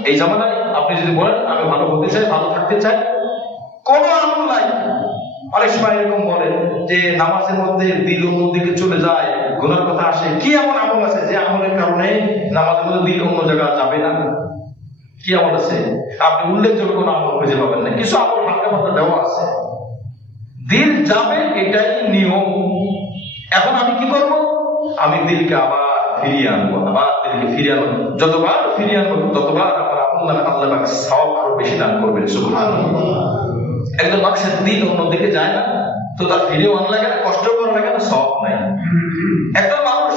এই জামানায় আপনি যদি বলেন আমি ভালো হতে চাই, ভালো থাকতে চাই, কোনো আমল নাই। অনেক সময় এরকম বলে যে নামাজের মধ্যে দিল অন্যদিকে চলে যায়, গুনার কথা আসে। কি এমন আমল আছে যে আমলের কারণে নামাজের মধ্যে দিল অন্য জায়গায় যাবে না? কি আমল আছে? আপনি উল্লেখযোগ্য কোনো আমল খুঁজে পাবেন না। কিছু আমল হালকা পাতলা দেওয়া আছে, দিল যাবে, এটাই নিয়ম। এখন আমি কি করব? আমি দিলকে আবার ফিরিয়ে আনবো, আবার দিলকে ফিরিয়ে আনবো। যতবার ফিরিয়ে আনবো, ততবার আমার আল্লাহ পাক সওয়াব আরো বেশি দান করবেন। সুবহানাল্লাহ। একজন মানুষের দিল অন্যদিকে যায় না, তো তার ফিরেও আনা লাগে না, কষ্ট করা লাগে না, সওয়াব নাই। একজন মানুষ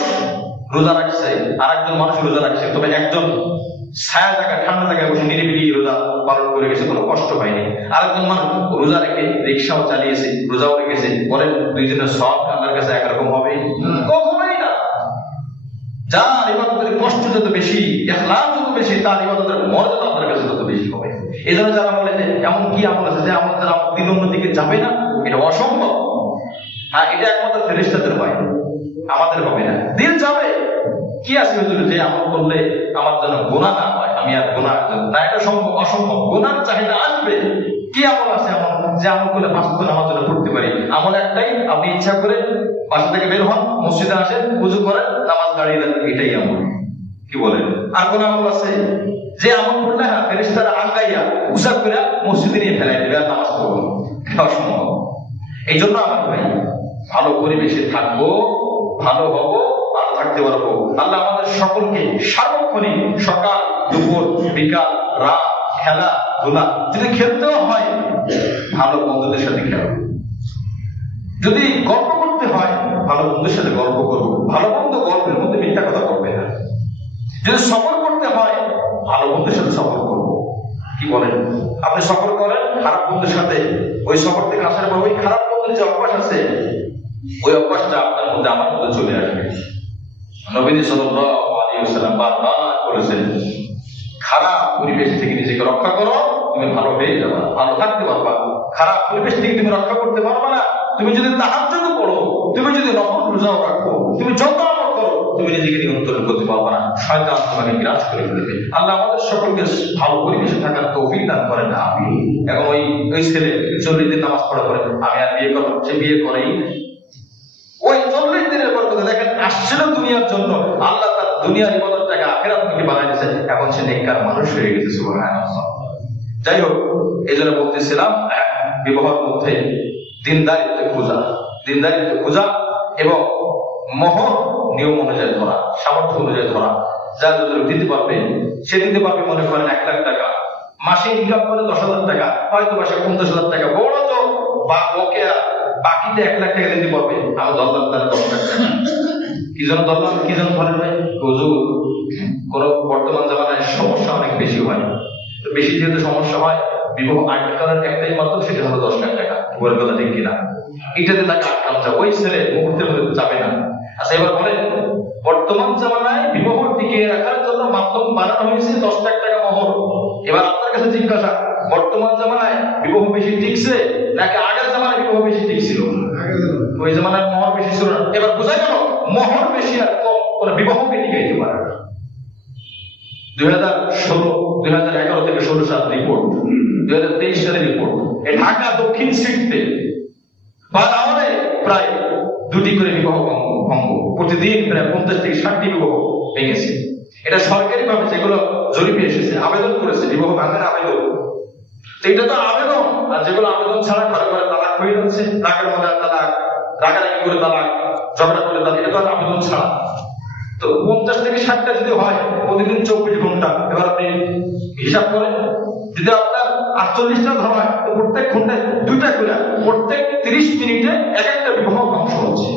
রোজা রাখছে, আর একজন মানুষ রোজা রাখছে, তবে একজন ছায়া জায়গা, ঠান্ডা জায়গায় বসে নিরিবিলি রোজা পালন করে গেছে, কোনো কষ্ট হয়নি। আরেকজন মানুষ রোজা রেখে রিক্সাও চালিয়েছে, রোজাও রেখেছে, বলেন দুইজনের সওয়াব আল্লাহর কাছে একরকম হবে? কখনোই না। যার ইবাদতের কষ্ট যত বেশি, ইখলাস যত বেশি, তার ইবাদতের মর্যাদা আল্লাহর কাছে তত বেশি হবে। এই জন্য যারা বলে যে এমন কি আমল আছে যে আমল দ্বারা দিল অন্যদিকে যাবে না, এটা অসম্ভব। হ্যাঁ, এটা একমাত্র ফেরেশতাদের হয়, আমাদের হবে না। দিল যাবে। কি আছে হুজুর যে আমল করলে আমার যেন গুনাহ না হয়, আমি আর গুনাহ না, এটা সম্ভব? অসম্ভব। গুনাহর চাহিদা আসবে। কি আমল আছে এমন যে আমল করলে 5 ওয়াক্ত নামাজ পড়তে পারি? আমল একটাই, আপনি ইচ্ছা করে বাসা থেকে বের হন, মসজিদে আসেন, ওযু করেন, নামাজ দাঁড়িয়ে দেন, এটাই আমল। কি বলেন? আর কোন আমল আছে যে আমল করলে হ্যাঁ ফেরেশতারা আঙ্গাইয়া উসা করে মসজিদে নিয়ে ফেলাই দেবে আর নামাজ পড়বো? অসম্ভব। এই জন্য আমার ভাই, ভালো পরিবেশে থাকবো, ভালো হব, ভালো থাকতে পারবো। আল্লাহ আমাদের সকলকে সার্বক্ষণিক সকাল, দুপুর, বিকাল, রাত, খেলা ধুলা, যদি খেলতেও হয় ভালো বন্ধুদের সাথে খেলো, যদি গল্প করতে হয় ভালো বন্ধুর সাথে গল্প করবো, ভালো বন্ধ গল্পের মধ্যে মিথ্যা কথা বলবে না। যদি সফর করতে হয় ভালো বন্ধুর সাথে সফর করবো। কি বলেন? আপনি সফর করেন খারাপ বন্ধুর সাথে, ওই সফর থেকে আসার পর ওই খারাপ বন্ধুর যে অভ্যাস আছে ওই অভ্যাসটা আপনার মধ্যে আমার মধ্যে চলে আসবে। নবী সাল্লাল্লাহু আলাইহি ওয়াসাল্লাম বারবার বলেছেন, খারাপ পরিবেশ থেকে নিজেকে রক্ষা করো, তুমি ভালো হয়ে যাবে, ভালো থাকতে পারবা। খারাপ পরিবেশ থেকে তুমি রক্ষা করতে পারবা না। তুমি যদি তাহাজ্জুদ পড়ো, তুমি যদি নফল রোজাও রাখো, তুমি যত আমল করো, তুমি নিজেকে নিয়ন্ত্রণ করতে পারবা না, শয়তান তোমাকে গ্রাস করে ফেলবে। আল্লাহ আমাদের সকলকে ভালো পরিবেশে থাকার তৌফিক দান করেন। আমি এখন ওই ছেলে 40 দিন নামাজ পড়া করে আমি আর বিয়ে করবো, সে বিয়ে করেই ওই 40 দিনের পর কথা দেখেন আসছিল দুনিয়ার জন্য, আল্লাহ তার দুনিয়ার ইবাদতটাকে আখিরাত থেকে বানাই দিয়েছে, এখন সে নেককার মানুষ হয়ে গেছে। সুবহানাল্লাহ। যাই হোক, এই জন্য বলতেছিলাম বিবাহের মধ্যে দিনদারিত্ব খোঁজা এবং মহর নিয়ম অনুযায়ী ধরা, সামর্থ্য অনুযায়ী ধরা। যা যত দিতে পারবে সে দিতে পারবে। মনে করেন 1 লাখ টাকা, মাসে ইনকাম করে 10,000 টাকা, হয়তো মাসে 50,000 টাকা, বড় তো বা ওকে বাকিতে 1 লাখ টাকা দিতে পারবে। আমি ধরলাম তাহলে 10 লাখ টাকা। কি জন্য ধরলাম? কি জন্য ধরেন ভাই? হুজুর, কোন বর্তমান জামানায় সমস্যা অনেক বেশি হয়, বেশি যেহেতু সমস্যা হয়, বিবাহ আটকানোর একটাই মাত্র, সেটা হলো 10 লাখ টাকা। ওর কথা ঠিক কিনা? এটাতে তাকে আটকানো যায়, ওই ছেলে মুহূর্তের মধ্যে যাবে না। আচ্ছা, এবার বলেন, বর্তমান জামানায় বিবাহ টিকিয়ে রাখার জন্য মাধ্যম বানানো হয়েছে 10 লাখ টাকা মোহর। এবার আপনার কাছে জিজ্ঞাসা, বর্তমান জামানায় বিবাহ বেশি টিকছে নাকি আগের জামানায় বিবাহ বেশি টিকছিল? ওই জামানায় মোহর বেশি ছিল না। এবার বোঝা গেল মোহর বেশি আর কম কোন বিবাহকে টিকাইতে পারে না। 2011 থেকে 16 সাল রিপোর্ট, 2023 সালের রিপোর্ট, এই ঢাকা দক্ষিণ সিটিতে প্রায় 2টি করে বিবাহ ভঙ্গ, প্রতিদিন প্রায় 50 থেকে 60টি বিবাহ ভেঙেছে। এটা সরকারি ভাবে যেগুলো জরিপে এসেছে, আবেদন করেছে বিবাহ ভাঙার আবেদন। তো এটা তো আবেদন, আর যেগুলো আবেদন ছাড়া ঘরে ঘরে তালাক হয়ে যাচ্ছে, রাগের মধ্যে তালাক, রাগারাগি করে তালাক, ঝগড়া করে তালাক, এটা তো আবেদন ছাড়া। তো 50 থেকে 60টা যদি হয় প্রতিদিন 24 ঘন্টা, এবার আপনি হিসাব করেন, যদি আপনার 48টা ধরা হয় তো প্রত্যেক ঘন্টায় 2টা করে, প্রত্যেক 30 মিনিটে এক একটা বিবাহ ধ্বংস হচ্ছে।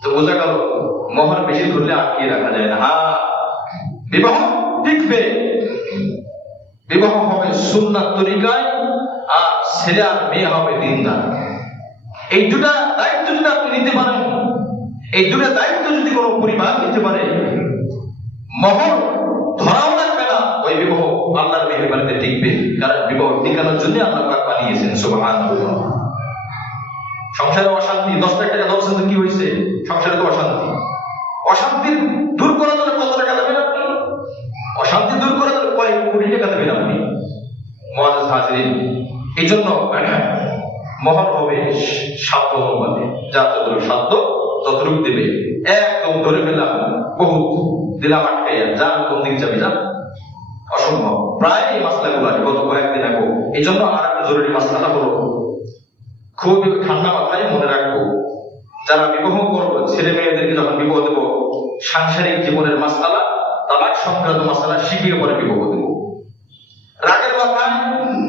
তো বোঝা গেল মোহর বেশি ধরলে আটকিয়ে রাখা যায় না। বিবাহ টিকবে, বিবাহ হবে সুন্নাত তরিকায়, আর ছেলে আর মেয়ে হবে দিনদার। এই দুটা দায়িত্ব যদি আপনি নিতে পারেন, এই দুটা দায়িত্ব যদি কোনো পরিবার নিতে পারে, মোহর ধরাও লাগবে না, ওই বিবাহ আল্লাহর মেহেরবানিতে টিকবে। কারণ বিবাহ টিকানোর জন্য আল্লাহ পাক বানিয়েছেন। সুবহানাল্লাহ। সংসারে অশান্তি, 10 লাখ টাকা ধরছেন তো কি হয়েছে? সংসারে তো অশান্তি দূর করার জন্য কত টাকা দেবেন আপনি? অশান্তি দূর করার জন্য কয়েক কোটি টাকা দেবেন আপনি। মুআজ্জাজ হাজিরিন, এই জন্য মোহর হবে সাধ্য অনুপাতে, যা যতটুকু সাধ্য ততটুকু দেবে। একদম ধরে ফেললাম, বহুত দিলাম আটকাইয়া, যা কোন দিক যাবে যা, অসম্ভব। প্রায় এই মাসলাগুলো আছে গত কয়েকদিন আগে। এই জন্য আর একটা জরুরি মাসলাটা হলো, খুব ঠান্ডা মাথায় মনে রাখবো, যারা বিবাহ করবো, ছেলে মেয়েদেরকে যখন বিবাহ দেবো, সাংসারিক জীবনের মাসলা, তালাক সংক্রান্ত মাসলা শিখিয়ে পরে বিবাহ দেব। রাগের মাথায়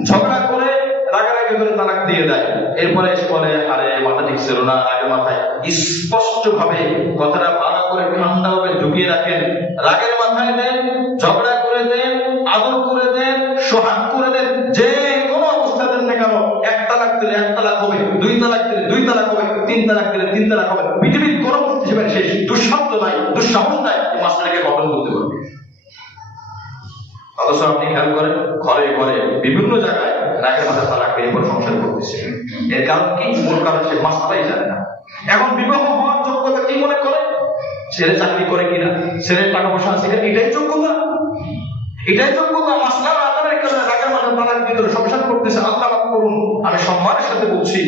ঝগড়া করে রাগারাগি করে তালাক দিয়ে দেয়, এরপরে এসে বলে আরে মাথা ঠিক ছিল না। রাগের মাথায় স্পষ্ট ভাবে কথাটা ভালো করে ঠান্ডা ভাবে ঢুকিয়ে রাখেন। রাগের মাথায় দেন, ঝগড়া করে দেন, আদর করে দেন, সোহাগ করে দেন, যে কোনো অবস্থা দেন না কেন, 1 তালাক দিলে 1 তালাক হবে, 2 তালাক দিলে 2 তালাক হবে, 3 তালাক দিলে 3 তালাক হবে। পৃথিবীর কোন জীবন শেষ দুঃসাধ্য নাই, দুঃসাহস নাই এই মাসলাকে গঠন করতে পারবে। অথচ আপনি খেয়াল করেন, ঘরে ঘরে বিভিন্ন জায়গায় রাগের মাথায় তালাক দিয়ে পর সংসার করতেছে। এর কারণ কি? মূল কারণ সে মাসলাই জানে না। এখন বিবাহ হওয়ার যোগ্যতা কি মনে করে? ছেলে চাকরি করে কিনা, ছেলের টাকা পয়সা আছে কিনা, এটাই যোগ্যতা। এটাই যোগ্যতা। মাসলা আদানের কারণে রাগের মাথায় তালাক দিয়ে সংসার করতেছে। আল্লাহ মাফ করুন, আমি সম্মানের সাথে বলছি,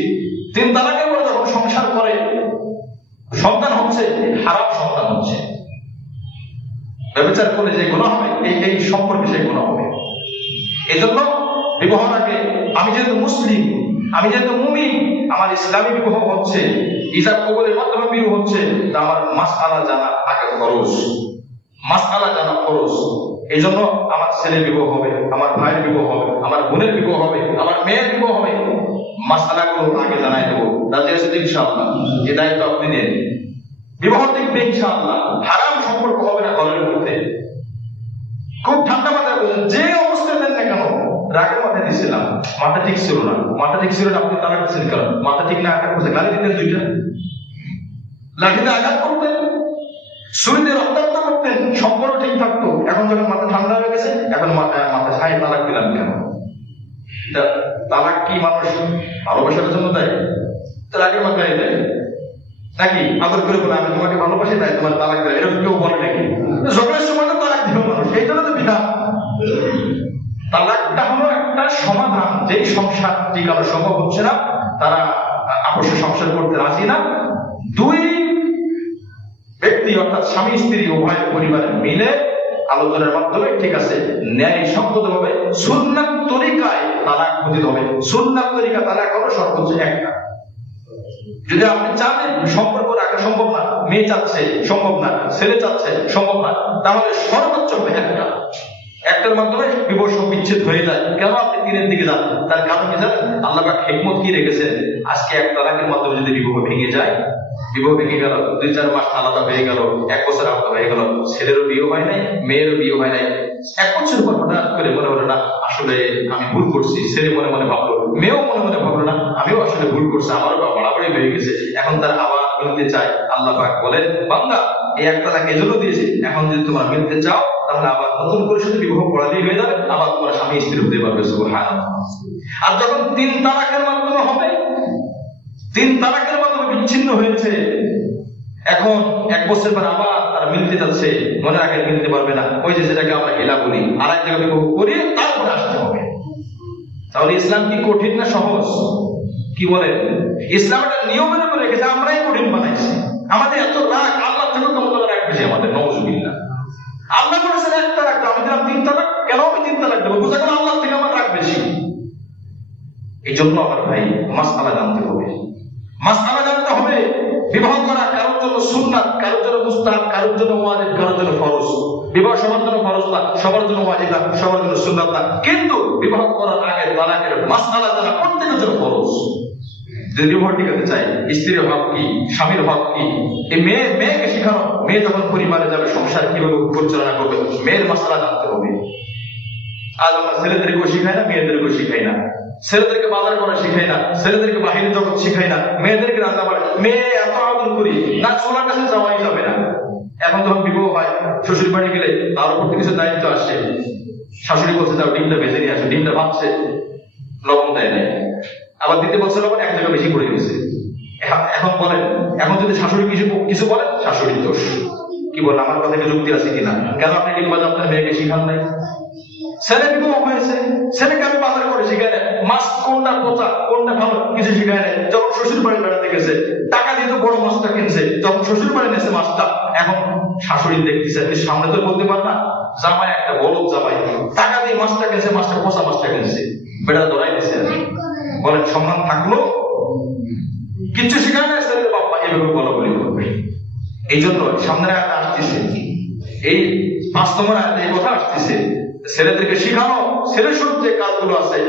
3 তালাকের পরে যখন সংসার করে সন্তান হচ্ছে, হারাম সন্তান হচ্ছে। ব্যভিচার করে যে গুনাহ হবে, এই সম্পর্কে সেই গুনাহ হবে। এজন্য বিবাহের আগে আমি যেহেতু মুসলিম, আমি যেহেতু মুমিন, আমার ইসলামী বিবাহ হচ্ছে, ইজাব কবুলের মাধ্যমে বিবাহ হচ্ছে, তা আমার মাসআলা জানা আগে ফরজ। মাসআলা জানা ফরজ। এই জন্য আমার ছেলের বিবাহ হবে, আমার ভাইয়ের বিবাহ হবে, আমার বোনের বিবাহ হবে, আমার মেয়ের বিবাহ হবে, মাসালাগুলো আগে জানাই দেবো। রাজি আছেন ইনশাআল্লাহ? এই দায়িত্ব আপনি নেন। বিবাহ দেখবে ইনশাআল্লাহ হারাম সম্পর্ক হবে না ঘরের মধ্যে। খুব ঠান্ডা মাথায় বলছেন, যে অবস্থায় দেন না কেন। রাগের মাথায় দিয়েছিলাম, মাথা ঠিক ছিল না, মাথা ঠিক ছিল না, আপনি তালাক দিচ্ছেন কেন? মাথা ঠিক না, আঘাত করছে, গালি দিতেন দুইটা, লাঠিতে আঘাত করতেন, ছুরিতে রক্তাক্ত করতেন, সম্পর্ক ঠিক থাকতো। এখন যখন মাথা ঠান্ডা হয়ে গেছে, এখন মাথা ছাই তালাক দিলাম কেন? তালাক কি মানুষ ভালোবাসার জন্য দেয়? রাগের মাথায় দেয় নাকি? আদর করে বলে আমি তোমাকে ভালোবাসি তাই তোমার তালাক দেয়, এরকম কেউ বলে নাকি? ঝগড়ার সময় তো তালাক দিল মানুষ, এই জন্য তো বিধান। তালাকটা হলো একটা সমাধান। যেই সংসার টিকানো সম্ভব হচ্ছে না, তারা আপসে সংসার করতে রাজি না, দুই ব্যক্তি অর্থাৎ স্বামী স্ত্রী উভয় পরিবারে মিলে আলোচনার মাধ্যমে ঠিক আছে ন্যায় সম্মতভাবে সুন্নাত তরিকায় তালাক পতিত হবে। সুন্নাত তরিকা তালাক হলো সর্বোচ্চ একটা। যদি আপনি চান সম্পর্ক রাখা সম্ভব না, মেয়ে চাচ্ছে সম্ভব না, ছেলে চাচ্ছে সম্ভব না, তাহলে সর্বোচ্চ হবে একটার মাধ্যমে বিবর্ষ বিচ্ছেদ হয়ে যায়। কেন আপনি তিনের দিকে যান? তার কারণ কি জানেন? আল্লাহ পাক হিকমত কি রেখেছেন? আজকে এক তালাকের মাধ্যমে যদি বিবাহ ভেঙে যায়, বিবাহ ভেঙে গেল, 2-4 মাস আলাদা হয়ে গেল, 1 বছর আলাদা হয়ে গেল, ছেলেরও বিয়ে হয় নাই, মেয়েরও বিয়ে হয় নাই, 1 বছর পর হঠাৎ করে মনে হলো না আসলে আমি ভুল করছি, ছেলে মনে মনে ভাবলো, মেয়েও মনে মনে ভাবলো না আমিও আসলে ভুল করছি, আমারও বাড়াবাড়ি হয়ে গেছে, এখন তার আবার মিলতে চায়। আল্লাহ পাক বলেন, বান্দা এই এক তালাক এজন্য দিয়েছি, এখন যদি তোমরা মিলতে চাও তাহলে আবার নতুন করে শুধু বিবাহ পড়ালেই হয়ে যাবে, আবার তোমরা স্বামী স্ত্রী হতে পারবে। সুবহানাল্লাহ। আর যখন 3 তালাকের মাধ্যমে হবে, 3 তালাকের মাধ্যমে বিচ্ছিন্ন হয়েছে, এখন 1 বছর পর আবার তারা মিলতে যাচ্ছে, মনে রাখে মিলতে পারবে না, ওই যে যেটাকে আমরা হেলা বলি, আর এক জায়গায় বিবাহ করিয়ে তারপরে আসতে হবে। তাহলে ইসলাম কি কঠিন না সহজ? কি বলেন? ইসলাম একটা নিয়মের উপরে রেখেছে, আমরাই কঠিন বানাইছি। আমাদের এত রাগ, আল্লাহ থেকে তোমাদের রাগ বেশি আমাদের, নওয়াজুবিল্লাহ। আল্লাহ বলেছেন 1 তালাক, আমি দিলাম 3 তালাক, কেন আমি 3 তালাক দেবো? বোঝা গেল আল্লাহ থেকে আমার রাগ বেশি। এই জন্য আমার ভাই মাসআলা জানতে হবে, মাসআলা জানতে হবে। বিবাহ করা কারোর জন্য সুন্নাত, কারোর জন্য মুস্তাহাব, কারোর জন্য ওয়াজিব, কারোর জন্য ফরজ। বিবাহ সবার জন্য ফরজ না, সবার জন্য ওয়াজিব না, সবার জন্য সুন্নাত না, কিন্তু বিবাহ করার আগে তালাকের মাসআলা জানা প্রত্যেকের জন্য ফরজ। যদি বিবাহ টিকাতে চাই, স্ত্রীর হক কি, স্বামীর হক কি, এই মেয়েকে শেখানো, মেয়ে যখন পরিবারে যাবে সংসার কিভাবে পরিচালনা করবে, মেয়ের মাসআলা জানতে হবে। আজ আমরা ছেলেদেরকেও শিখাই না, মেয়েদেরকেও শিখাই না, ছেলেদেরকে বাজার করা শিখাই না, ছেলেদেরকে বাহিরে জগৎ শিখাই না, মেয়েদেরকে রান্না বাড়া। মেয়ে এত আদর করি না, চোলার কাছে যাওয়াই যাবে না। এখন যখন বিবাহ হয়, শ্বশুর বাড়ি গেলে তার উপর থেকে কিছু দায়িত্ব আসছে, শাশুড়ি বলছে তাও ডিমটা ভেজে নিয়ে আসো, ডিমটা ভাবছে লবণ দেয় নাই, আবার দিতে বলছে লবণ 1 জায়গা বেশি পড়ে গেছে। এখন বলেন, এখন যদি শাশুড়ি কিছু বলেন, শাশুড়ির দোষ। কি বলেন, আমার কথা কি যুক্তি আছে কিনা? কেন আপনি ডিম ভাজা আপনার মেয়েকে শিখান নাই? ছেলে বিবাহ হয়েছে, ছেলেকে আমি বাজার করে শিখাই নাই, মাছ কোনটা পচা কোনটা ভালো কিছু শিখাই নাই। যখন শ্বশুর বাড়ি বেড়াতে গেছে, টাকা দিয়ে তো বড় মাছটা কিনছে, যখন শ্বশুর বাড়ি নেছে মাছটা, এখন শাশুড়ি দেখতেছে, আপনি সামনে তো বলতে পার না, জামাই একটা বলদ জামাই, টাকা দিয়ে মাছটা কিনছে, মাছটা পচা মাছটা কিনছে, বেড়া ধরাই দিচ্ছে। বলেন সম্মান থাকলো? কিচ্ছু শিখায় না, ছেলের বাবা এভাবে বলাবলি করবে। এই জন্য সামনের আয়াতে আসতেছে, এই 5 নম্বর আয়াতে এই কথা আসতেছে, ছেলেদেরকে শিখানো, ছেলের শুরু যে কাজগুলো আছে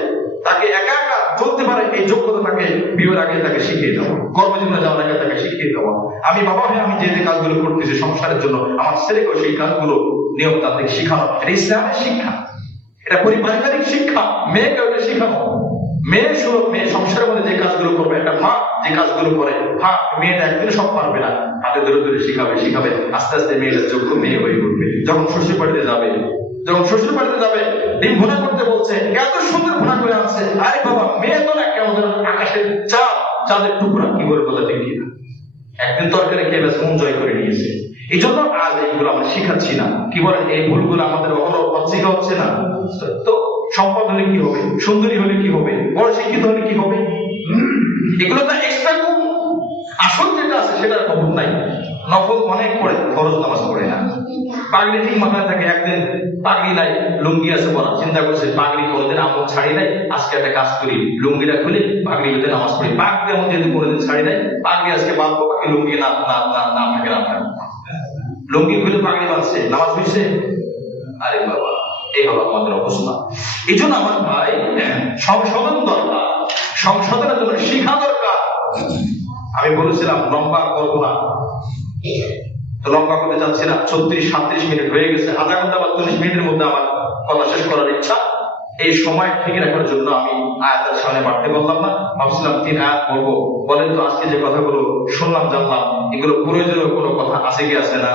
তাকে একা একা চলতে পারে এই যোগ্যতা তাকে বিয়ের আগে তাকে শিখিয়ে দেওয়া, কর্মজীবনে যাওয়ার আগে তাকে শিখিয়ে দেওয়া। আমি বাবা হয়ে আমি যে যে কাজগুলো করতেছি সংসারের জন্য, আমার ছেলেকেও সেই কাজগুলো নিয়ম তাদের শিখানো। এটা ইসলামের শিক্ষা, এটা পারিবারিক শিক্ষা। মেয়েকেও এটা শিখানো। মেয়ে সংসারের মধ্যে যে কাজগুলো করবে, একটা মা যে কাজগুলো করে, হ্যাঁ মেয়েটা একদিনে সব পারবে না, হাতে ধরে ধরে শিখাবে, আস্তে আস্তে মেয়েটা যোগ্য মেয়ে হয়ে উঠবে। যখন শ্বশুর বাড়িতে যাবে, ডিম ভুনা করতে বলছে, এত সুন্দর ভুনা করে আনছে, আরে বাবা মেয়ে তো না কেমন আকাশের চাঁদের টুকরা, কি বলে বলা ঠিক কিনা? একদিন তরকারি খেয়ে বেশ মন জয় করে নিয়েছে। এই জন্য আজ এইগুলো আমরা শিখাচ্ছি না। কি বলেন, এই ভুলগুলো আমাদের অনশিক্ষা হচ্ছে না। তো সম্পদ হলে কি হবে, সুন্দরী হলে কি হবে, বড় শিক্ষিত হলে কি হবে, এগুলো তো এক্সট্রা গুণ। আসল যেটা আছে সেটার খবর নাই। নফল অনেক পড়ে, ফরজ নামাজ পড়ে না। পাগড়ি ঠিক মাথায় থাকে, একদিন পাগড়ি নাই, লুঙ্গি আছে পরা, চিন্তা করছে পাগড়ি কোনোদিন আমল ছাড়ি নাই, আজকে একটা কাজ করি, লুঙ্গিটা খুলে পাগড়ি বেঁধে নামাজ পড়ি। পাগড়ি এমন যদি কোনোদিন ছাড়ি নাই, পাগড়ি আজকে বাঁধবো, বাকি লুঙ্গি না থাকে না থাকে। লুঙ্গি খুলে পাগড়ি বাঁধছে, নামাজ পড়ছে। আরে বাবা, এই হলো আমাদের অবস্থা। এই জন্য আমার ভাই সংশোধন দরকার। সংশোধনের জন্য শিখা দরকার। আমি বলেছিলাম লম্বা করবো না, তো লম্বা করতে যাচ্ছি না। 36-37 মিনিট হয়ে গেছে, আধা ঘন্টা বা 40 মিনিটের মধ্যে আমার কথা শেষ করার ইচ্ছা। এই সময় ঠিক রাখার জন্য আমি আয়াতের সামনে বাড়তে বললাম না, ভাবছিলাম 3 আয়াত পড়বো। বলেন তো আজকে যে কথাগুলো শুনলাম জানলাম, এগুলো প্রয়োজনীয় কোনো কথা আছে কি আছে না?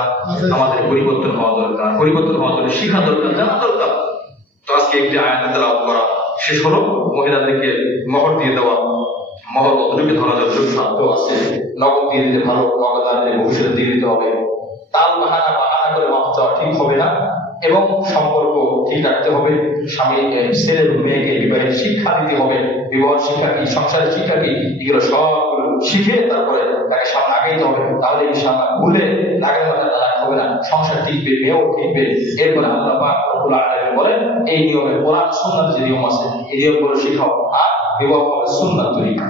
আমাদের পরিবর্তন হওয়া দরকার, পরিবর্তন হওয়া দরকার, শিখা দরকার, জানা দরকার। তো আজকে একটি আয়াত তেলাওয়াত করা শেষ হলো। মহিলাদেরকে মোহর দিয়ে দেওয়া, মোহর কতটুকু ধরা যতটুকু সাধ্য আছে, নগদ দিয়ে দিতে ভালো, নগদ না দিলে ভবিষ্যতে দিয়ে দিতে হবে। তাল বাহানা বাহানা করে মাপ চাওয়া ঠিক হবে না, এবং সম্পর্ক ঠিক রাখতে হবে। স্বামী ছেলে মেয়েকে বিবাহের শিক্ষা দিতে হবে। বিবাহ শিক্ষা কি, সংসারের শিক্ষা কি, এগুলো সবগুলো শিখে তারপরে তাকে সামনে আগাইতে হবে। তাহলে ইনশাআল্লাহ ভুলে লাগার মাথায় তারা হবে না, সংসার টিকবে, মেয়েও টিকবে। এরপরে আল্লাহ পাক রব্বুল আলামিন বলেন, এই নিয়মে কোরআন সুন্নাত যে নিয়ম আছে এই নিয়মগুলো শিখাও। আর বিবাহ হবে সুন্নাত তরিকা,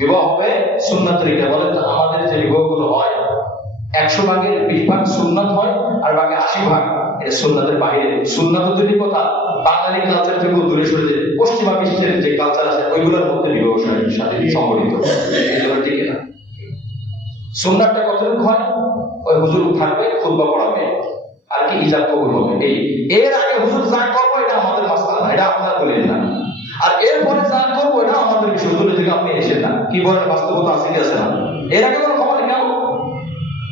বিবাহ হবে সুন্নাত তরিকা। বলেন তো আমাদের যে বিবাহগুলো হয় 100 ভাগের 20 ভাগ সুন্নাত হয়, আর বাকি 80 ভাগ এটা সুন্নাতের বাইরে। সুন্নাত যদি কথা বাঙালি কালচার থেকে দূরে সরে যায়, পশ্চিমা বিশ্বের যে কালচার আছে ওইগুলোর মধ্যে বিবাহ সাথে সংগঠিত, এগুলো ঠিক না। সুন্নাতটা কতটুকু হয়, ওই হুজুর থাকবে, খুতবা পড়াবে, আর কি ইজাব কবুল হবে। এই এর আগে হুজুর যা করবো এটা আমাদের মাসলা না, এটা আপনার বলেন না। আর এরপরে যা করবো এটা আমাদের বিষয়, হুজুর থেকে আপনি এসেন না। কি বলেন, বাস্তবতা আছে কি আছে না? এর আগে কোনো খবর কেন?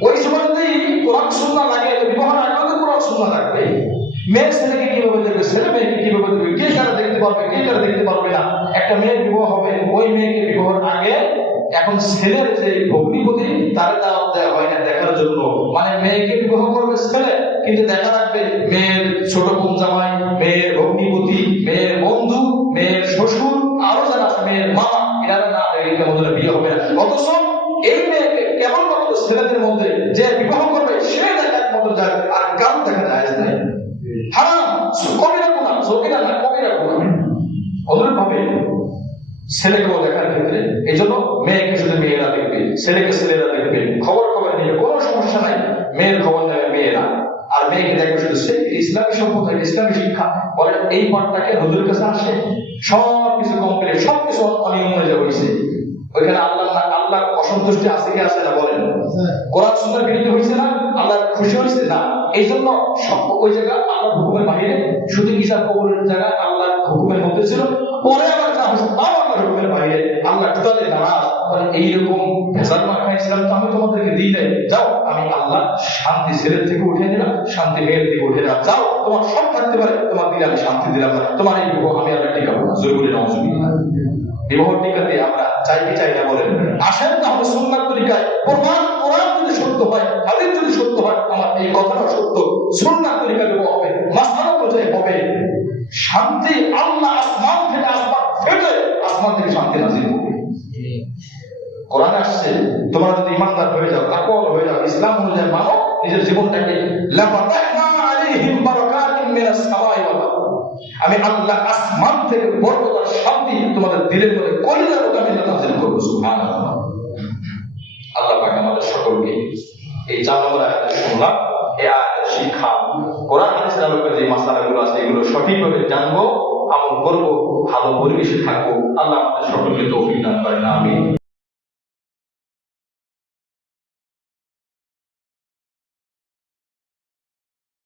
ওই সময় যদি কোরআন সুন্নাহ লাগে, বিবাহের আগে কোরআন সুন্নাহ লাগবে। মেয়ে ছেলেকে কিভাবে দেখবে, ছেলে মেয়েকে কিভাবে দেখবে, কে কারা দেখতে পারবে, কে কারা দেখতে পারবে না। একটা মেয়ের বিবাহ হবে, ওই মেয়েকে বিবাহের আগে এখন ছেলের যে ভগ্নিপতি তার দাওয়াত দেওয়া হয় না দেখার জন্য। মানে মেয়েকে বিবাহ করবে ছেলে, কিন্তু দেখা রাখবে মেয়ের ছোট বোন জামাই, মেয়ের ভগ্নিপতি, মেয়ের বন্ধু, মেয়ের শ্বশুর, আরো যারা আছে মেয়ের মামা, এরা না কেমন বিয়ে হবে না। অথচ এই মেয়েকে কেবলমাত্র ছেলেদের মধ্যে যে বিবাহ করবে সে দেখার মতো যায়, আর কারণ দেখা যায় নাই। হারাম, কবিরা গুনাহ, সগীরা না কবিরা গুনাহ। অনুরূপ ভাবে ছেলেকেও দেখার ক্ষেত্রে এই জন্য মেয়েকে শুধু মেয়েরা দেখবে, ছেলেকে ছেলেরা দেখবে, খবর নিয়ে কোনো সমস্যা নাই। মেয়ের খবর নেবে মেয়েরা, আর মেয়েকে দেখবে শুধু ইসলামী সভ্যতা, ইসলামী শিক্ষা। বলেন এই পাঠটাকে হুজুরের কাছে আসে, সব কিছু কমপ্লিট, সবকিছু অনিয়ম অনুযায়ী হয়েছে। ওইখানে আল্লাহ অসন্তুষ্টি আছে কি আছে না? বলেন কোরআন সুন্নাহর বিরুদ্ধে হয়েছে না? আল্লাহ খুশি হয়েছে না? এই জন্য সব ওই জায়গা আল্লাহর হুকুমের বাইরে, শুধু ইজাব কবুলের জায়গা আল্লাহর হুকুমের মধ্যে ছিল, পরে আবার যা হয়েছে তাও আল্লাহর হুকুমের বাইরে। আল্লাহ টোটালি নারাজ, বলে এইরকম ভেজাল মাখা ইসলাম তো আমি তোমাদেরকে দিই নাই, যাও আমি আল্লাহ শান্তি ছেলের থেকে উঠে দিলাম, শান্তি মেয়ের থেকে উঠে দিলাম, যাও তোমার সব থাকতে পারে, তোমার দিলে আমি শান্তি দিলাম না, তোমার এই বিবাহ আমি আল্লাহ টিকাবো না। জোর বলে নাউজুবিল্লাহ। বিবাহ টিকাতে আমরা চাই কি চাই না? বলেন আসেন তাহলে সুন্নাত তরিকায়। কোরআন যদি সত্য হয়, হাদিস যদি সত্য হয়, আমার এই কথাটা সত্য, সুন্নাত তরিকা বিবাহ হবে, মাসআলা অনুযায়ী হবে। শান্তি আল্লাহ আসমান থেকে শান্তি নাযিল হবে। কোরআন আসছে, তোমরা যদি ইমানদার হয়ে যাও, তাকওয়া হয়ে যাও, ইসলাম অনুযায়ী মানো, নিজের জীবনটাকে লাফাতাহনা আলাইহিম বারাকাতিন মিনাস সামাই ওয়াল আরদ, আমি আল্লাহ আসমান থেকে বরকত আর শান্তি তোমাদের দিলের মধ্যে কলিজার মধ্যে আমি নাযিল করব। সুবহানাল্লাহ। আল্লাহ পাক আমাদের সকলকে এই 4 নম্বর আয়াতে শুনলাম, এই আয়াতের শিক্ষা, কোরআন হাদিসের আলোকে যে মাসালাগুলো আছে এগুলো সঠিকভাবে জানবো, আমল করব, ভালো পরিবেশে থাকবো। আল্লাহ আমাদের সকলকে তৌফিক দান করেন। আমিন।